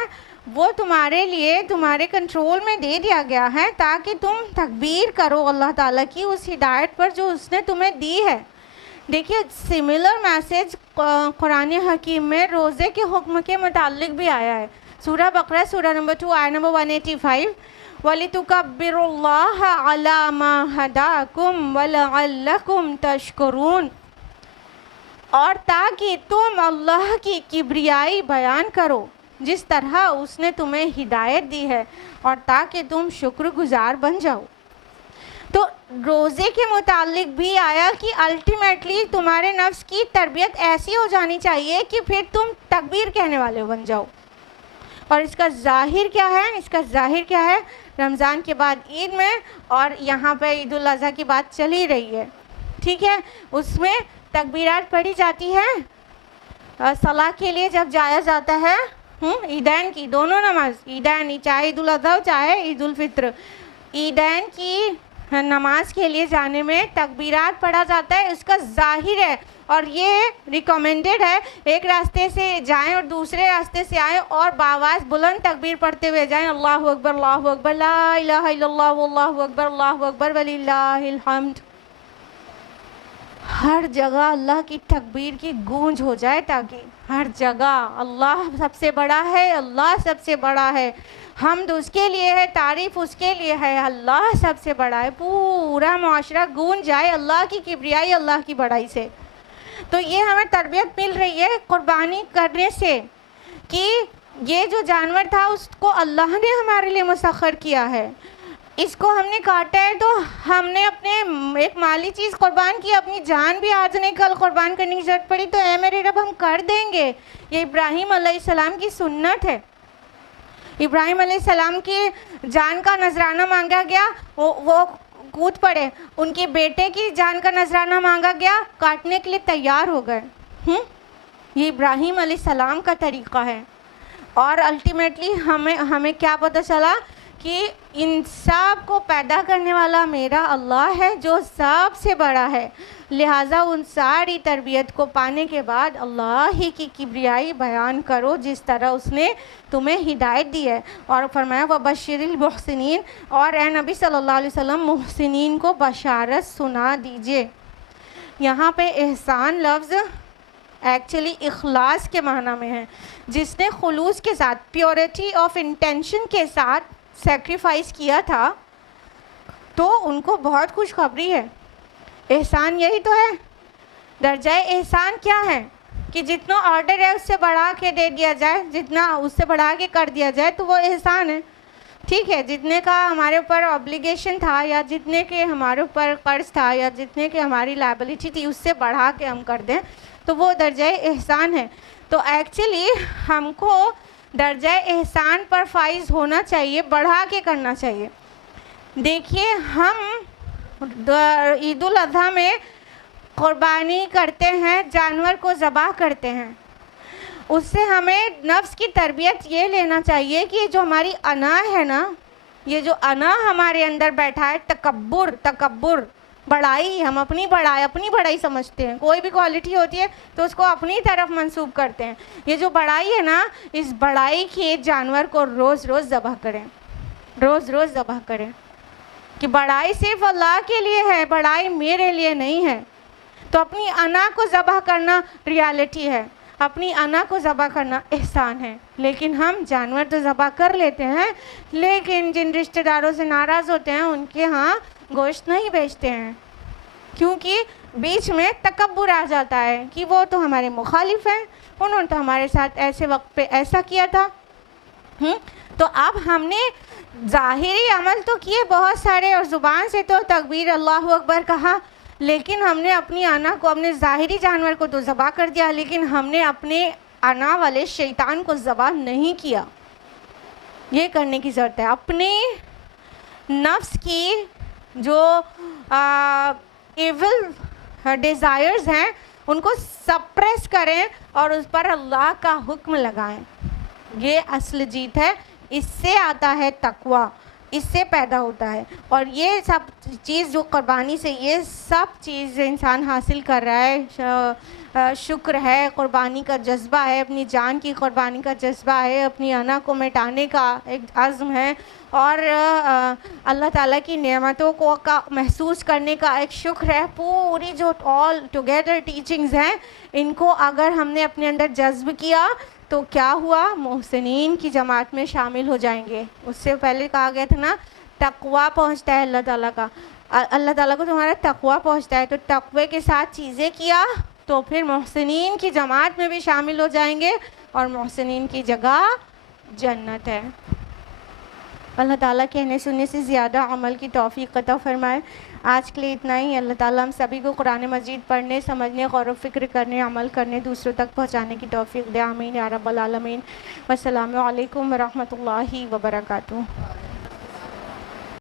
وہ تمہارے لیے تمہارے کنٹرول میں دے دیا گیا ہے تاکہ تم تکبیر کرو اللہ تعالیٰ کی اس ہدایت پر جو اس نے تمہیں دی ہے. دیکھیے سملر میسج قرآن حکیم میں روزے کے حکم کے متعلق بھی آیا ہے. سورہ بقرہ سورہ نمبر 2 آیت نمبر 185 وَلِتُكَبِّرُوا اللَّهَ عَلَى مَا هَدَاكُمْ وَلَعَلَّكُمْ تَشْكُرُونَ، اور تاکہ تم اللہ کی کبریائی بیان کرو جس طرح اس نے تمہیں ہدایت دی ہے، اور تاکہ تم شکر گزار بن جاؤ. تو روزے کے متعلق بھی آیا کہ الٹیمیٹلی تمہارے نفس کی تربیت ایسی ہو جانی چاہیے کہ پھر تم تکبیر کہنے والے بن جاؤ. اور اس کا ظاہر کیا ہے؟ اس کا ظاہر کیا ہے؟ رمضان کے بعد عید میں، اور یہاں پہ عید الاضحیٰ کی بات چل ہی رہی ہے، ٹھیک ہے، اس میں تکبیرات پڑھی جاتی ہے. صلاح کے لیے جب جایا جاتا ہے عیدین کی دونوں نماز، عیدین چاہے عید الاضحیٰ چاہے عید الفطر، عیدین کی نماز کے لیے جانے میں تکبیرات پڑھا جاتا ہے. اس کا ظاہر ہے اور یہ ریکمینڈڈ ہے، ایک راستے سے جائیں اور دوسرے راستے سے آئیں اور بآواز بلند تکبیر پڑھتے ہوئے جائیں. اللہ اکبر اللہ اکبر لا الہ الا اللہ واللہ اکبر اللہ اکبر وللہ الحمد. ہر جگہ اللہ کی تکبیر کی گونج ہو جائے، تاکہ ہر جگہ اللہ سب سے بڑا ہے، اللہ سب سے بڑا ہے، حمد اس کے لیے ہے، تعریف اس کے لیے ہے، اللہ سب سے بڑا ہے. پورا معاشرہ گونج جائے اللہ کی کبریائی، اللہ کی بڑائی سے. تو یہ ہمیں تربیت مل رہی ہے قربانی کرنے سے کہ یہ جو جانور تھا اس کو اللہ نے ہمارے لیے مسخر کیا ہے. اس کو ہم نے کاٹا ہے تو ہم نے اپنے ایک مالی چیز قربان کی، اپنی جان بھی آج نہیں کل قربان کرنے کی ضرورت پڑی تو اے میرے رب ہم کر دیں گے. یہ ابراہیم علیہ السلام کی سنت ہے. ابراہیم علیہ السلام کی جان کا نذرانہ مانگا گیا، وہ کود پڑے. ان کے بیٹے کی جان کا نذرانہ مانگا گیا، کاٹنے کے لیے تیار ہو گئے. یہ ابراہیم علیہ السلام کا طریقہ ہے. اور الٹیمیٹلی ہمیں کیا پتہ چلا کہ ان سب کو پیدا کرنے والا میرا اللہ ہے جو سب سے بڑا ہے. لہٰذا ان ساری تربیت کو پانے کے بعد اللہ ہی کی کبریائی بیان کرو جس طرح اس نے تمہیں ہدایت دی ہے. اور فرمایا وَبَشِّرِ الْمُحْسِنِينَ، اور اے نبی صلی اللہ علیہ وسلم محسنین کو بشارت سنا دیجئے. یہاں پہ احسان لفظ ایکچولی اخلاص کے معنی میں ہے. جس نے خلوص کے ساتھ، پیورٹی آف انٹینشن کے ساتھ سیکریفائس کیا تھا تو ان کو بہت خوشخبری ہے. احسان یہی تو ہے. درجہ احسان کیا ہے؟ کہ جتنا آرڈر ہے اس سے بڑھا کے دے دیا جائے، جتنا اس سے بڑھا کے کر دیا جائے تو وہ احسان ہے. ٹھیک ہے، جتنے کا ہمارے اوپر obligation تھا یا جتنے کے ہمارے اوپر قرض تھا یا جتنے کے ہماری لائبلٹی تھی اس سے بڑھا کے ہم کر دیں تو وہ درجہ احسان ہے. تو ایکچولی ہم کو درجہ احسان پر فائز ہونا چاہیے، بڑھا کے کرنا چاہیے. دیکھیے ہم عید الاضحیٰ میں قربانی کرتے ہیں، جانور کو ذبح کرتے ہیں. اس سے ہمیں نفس کی تربیت یہ لینا چاہیے کہ جو ہماری انا ہے نا، یہ جو انا ہمارے اندر بیٹھا ہے، تکبر، بڑائی، ہم اپنی بڑائی سمجھتے ہیں. کوئی بھی کوالٹی ہوتی ہے تو اس کو اپنی طرف منسوب کرتے ہیں. یہ جو بڑائی ہے نا، اس بڑائی کے جانور کو روز روز ذبح کریں کہ بڑائی صرف اللہ کے لیے ہے، بڑائی میرے لیے نہیں ہے. تو اپنی انا کو ذبح کرنا ریالٹی ہے، اپنی انا کو ذبح کرنا احسان ہے. لیکن ہم جانور تو ذبح کر لیتے ہیں، لیکن جن رشتہ داروں سے ناراض ہوتے ہیں ان کے ہاں گوشت نہیں بیچتے ہیں، کیونکہ بیچ میں تکبر آ جاتا ہے کہ وہ تو ہمارے مخالف ہیں، انہوں نے تو ہمارے ساتھ ایسے وقت پہ ایسا کیا تھا. تو اب ہم نے ظاہری عمل تو کیے بہت سارے، اور زبان سے تو تکبیر اللہ اکبر کہا، لیکن ہم نے اپنی انا کو، اپنے ظاہری جانور کو تو ذبح کر دیا، لیکن ہم نے اپنے انا والے شیطان کو ذبح نہیں کیا. یہ کرنے کی ضرورت ہے. اپنے نفس کی جو ایول ڈیزائرز ہیں ان کو سپریس کریں اور اس پر اللہ کا حکم لگائیں. یہ اصل جیت ہے. اس سے آتا ہے تقویٰ, اس سے پیدا ہوتا ہے. اور یہ سب چیز جو قربانی سے یہ سب چیز انسان حاصل کر رہا ہے, شکر ہے, قربانی کا جذبہ ہے, اپنی جان کی قربانی کا جذبہ ہے, اپنی انا کو مٹانے کا ایک عزم ہے, اور اللہ تعالیٰ کی نعمتوں کو محسوس کرنے کا ایک شکر ہے. پوری جو آل ٹوگیدر ٹیچنگز ہیں ان کو اگر ہم نے اپنے اندر جذب کیا تو کیا ہوا, محسنین کی جماعت میں شامل ہو جائیں گے. اس سے پہلے کہا گیا تھا نا, تقویٰ پہنچتا ہے اللہ تعالیٰ کا, اللہ تعالیٰ کو تمہارا تقویٰ پہنچتا ہے, تو تقوی کے ساتھ چیزیں کیا تو پھر محسنین کی جماعت میں بھی شامل ہو جائیں گے, اور محسنین کی جگہ جنت ہے. اللہ تعالیٰ کہنے سننے سے زیادہ عمل کی توفیق عطا فرمائے. آج کے لیے اتنا ہی. اللہ تعالیٰ ہم سبھی کو قرآن مجید پڑھنے, سمجھنے, غور و فکر کرنے, عمل کرنے, دوسروں تک پہنچانے کی توفیق دے. آمین یا رب العالمین. والسلام علیکم ورحمۃ اللہ وبرکاتہ.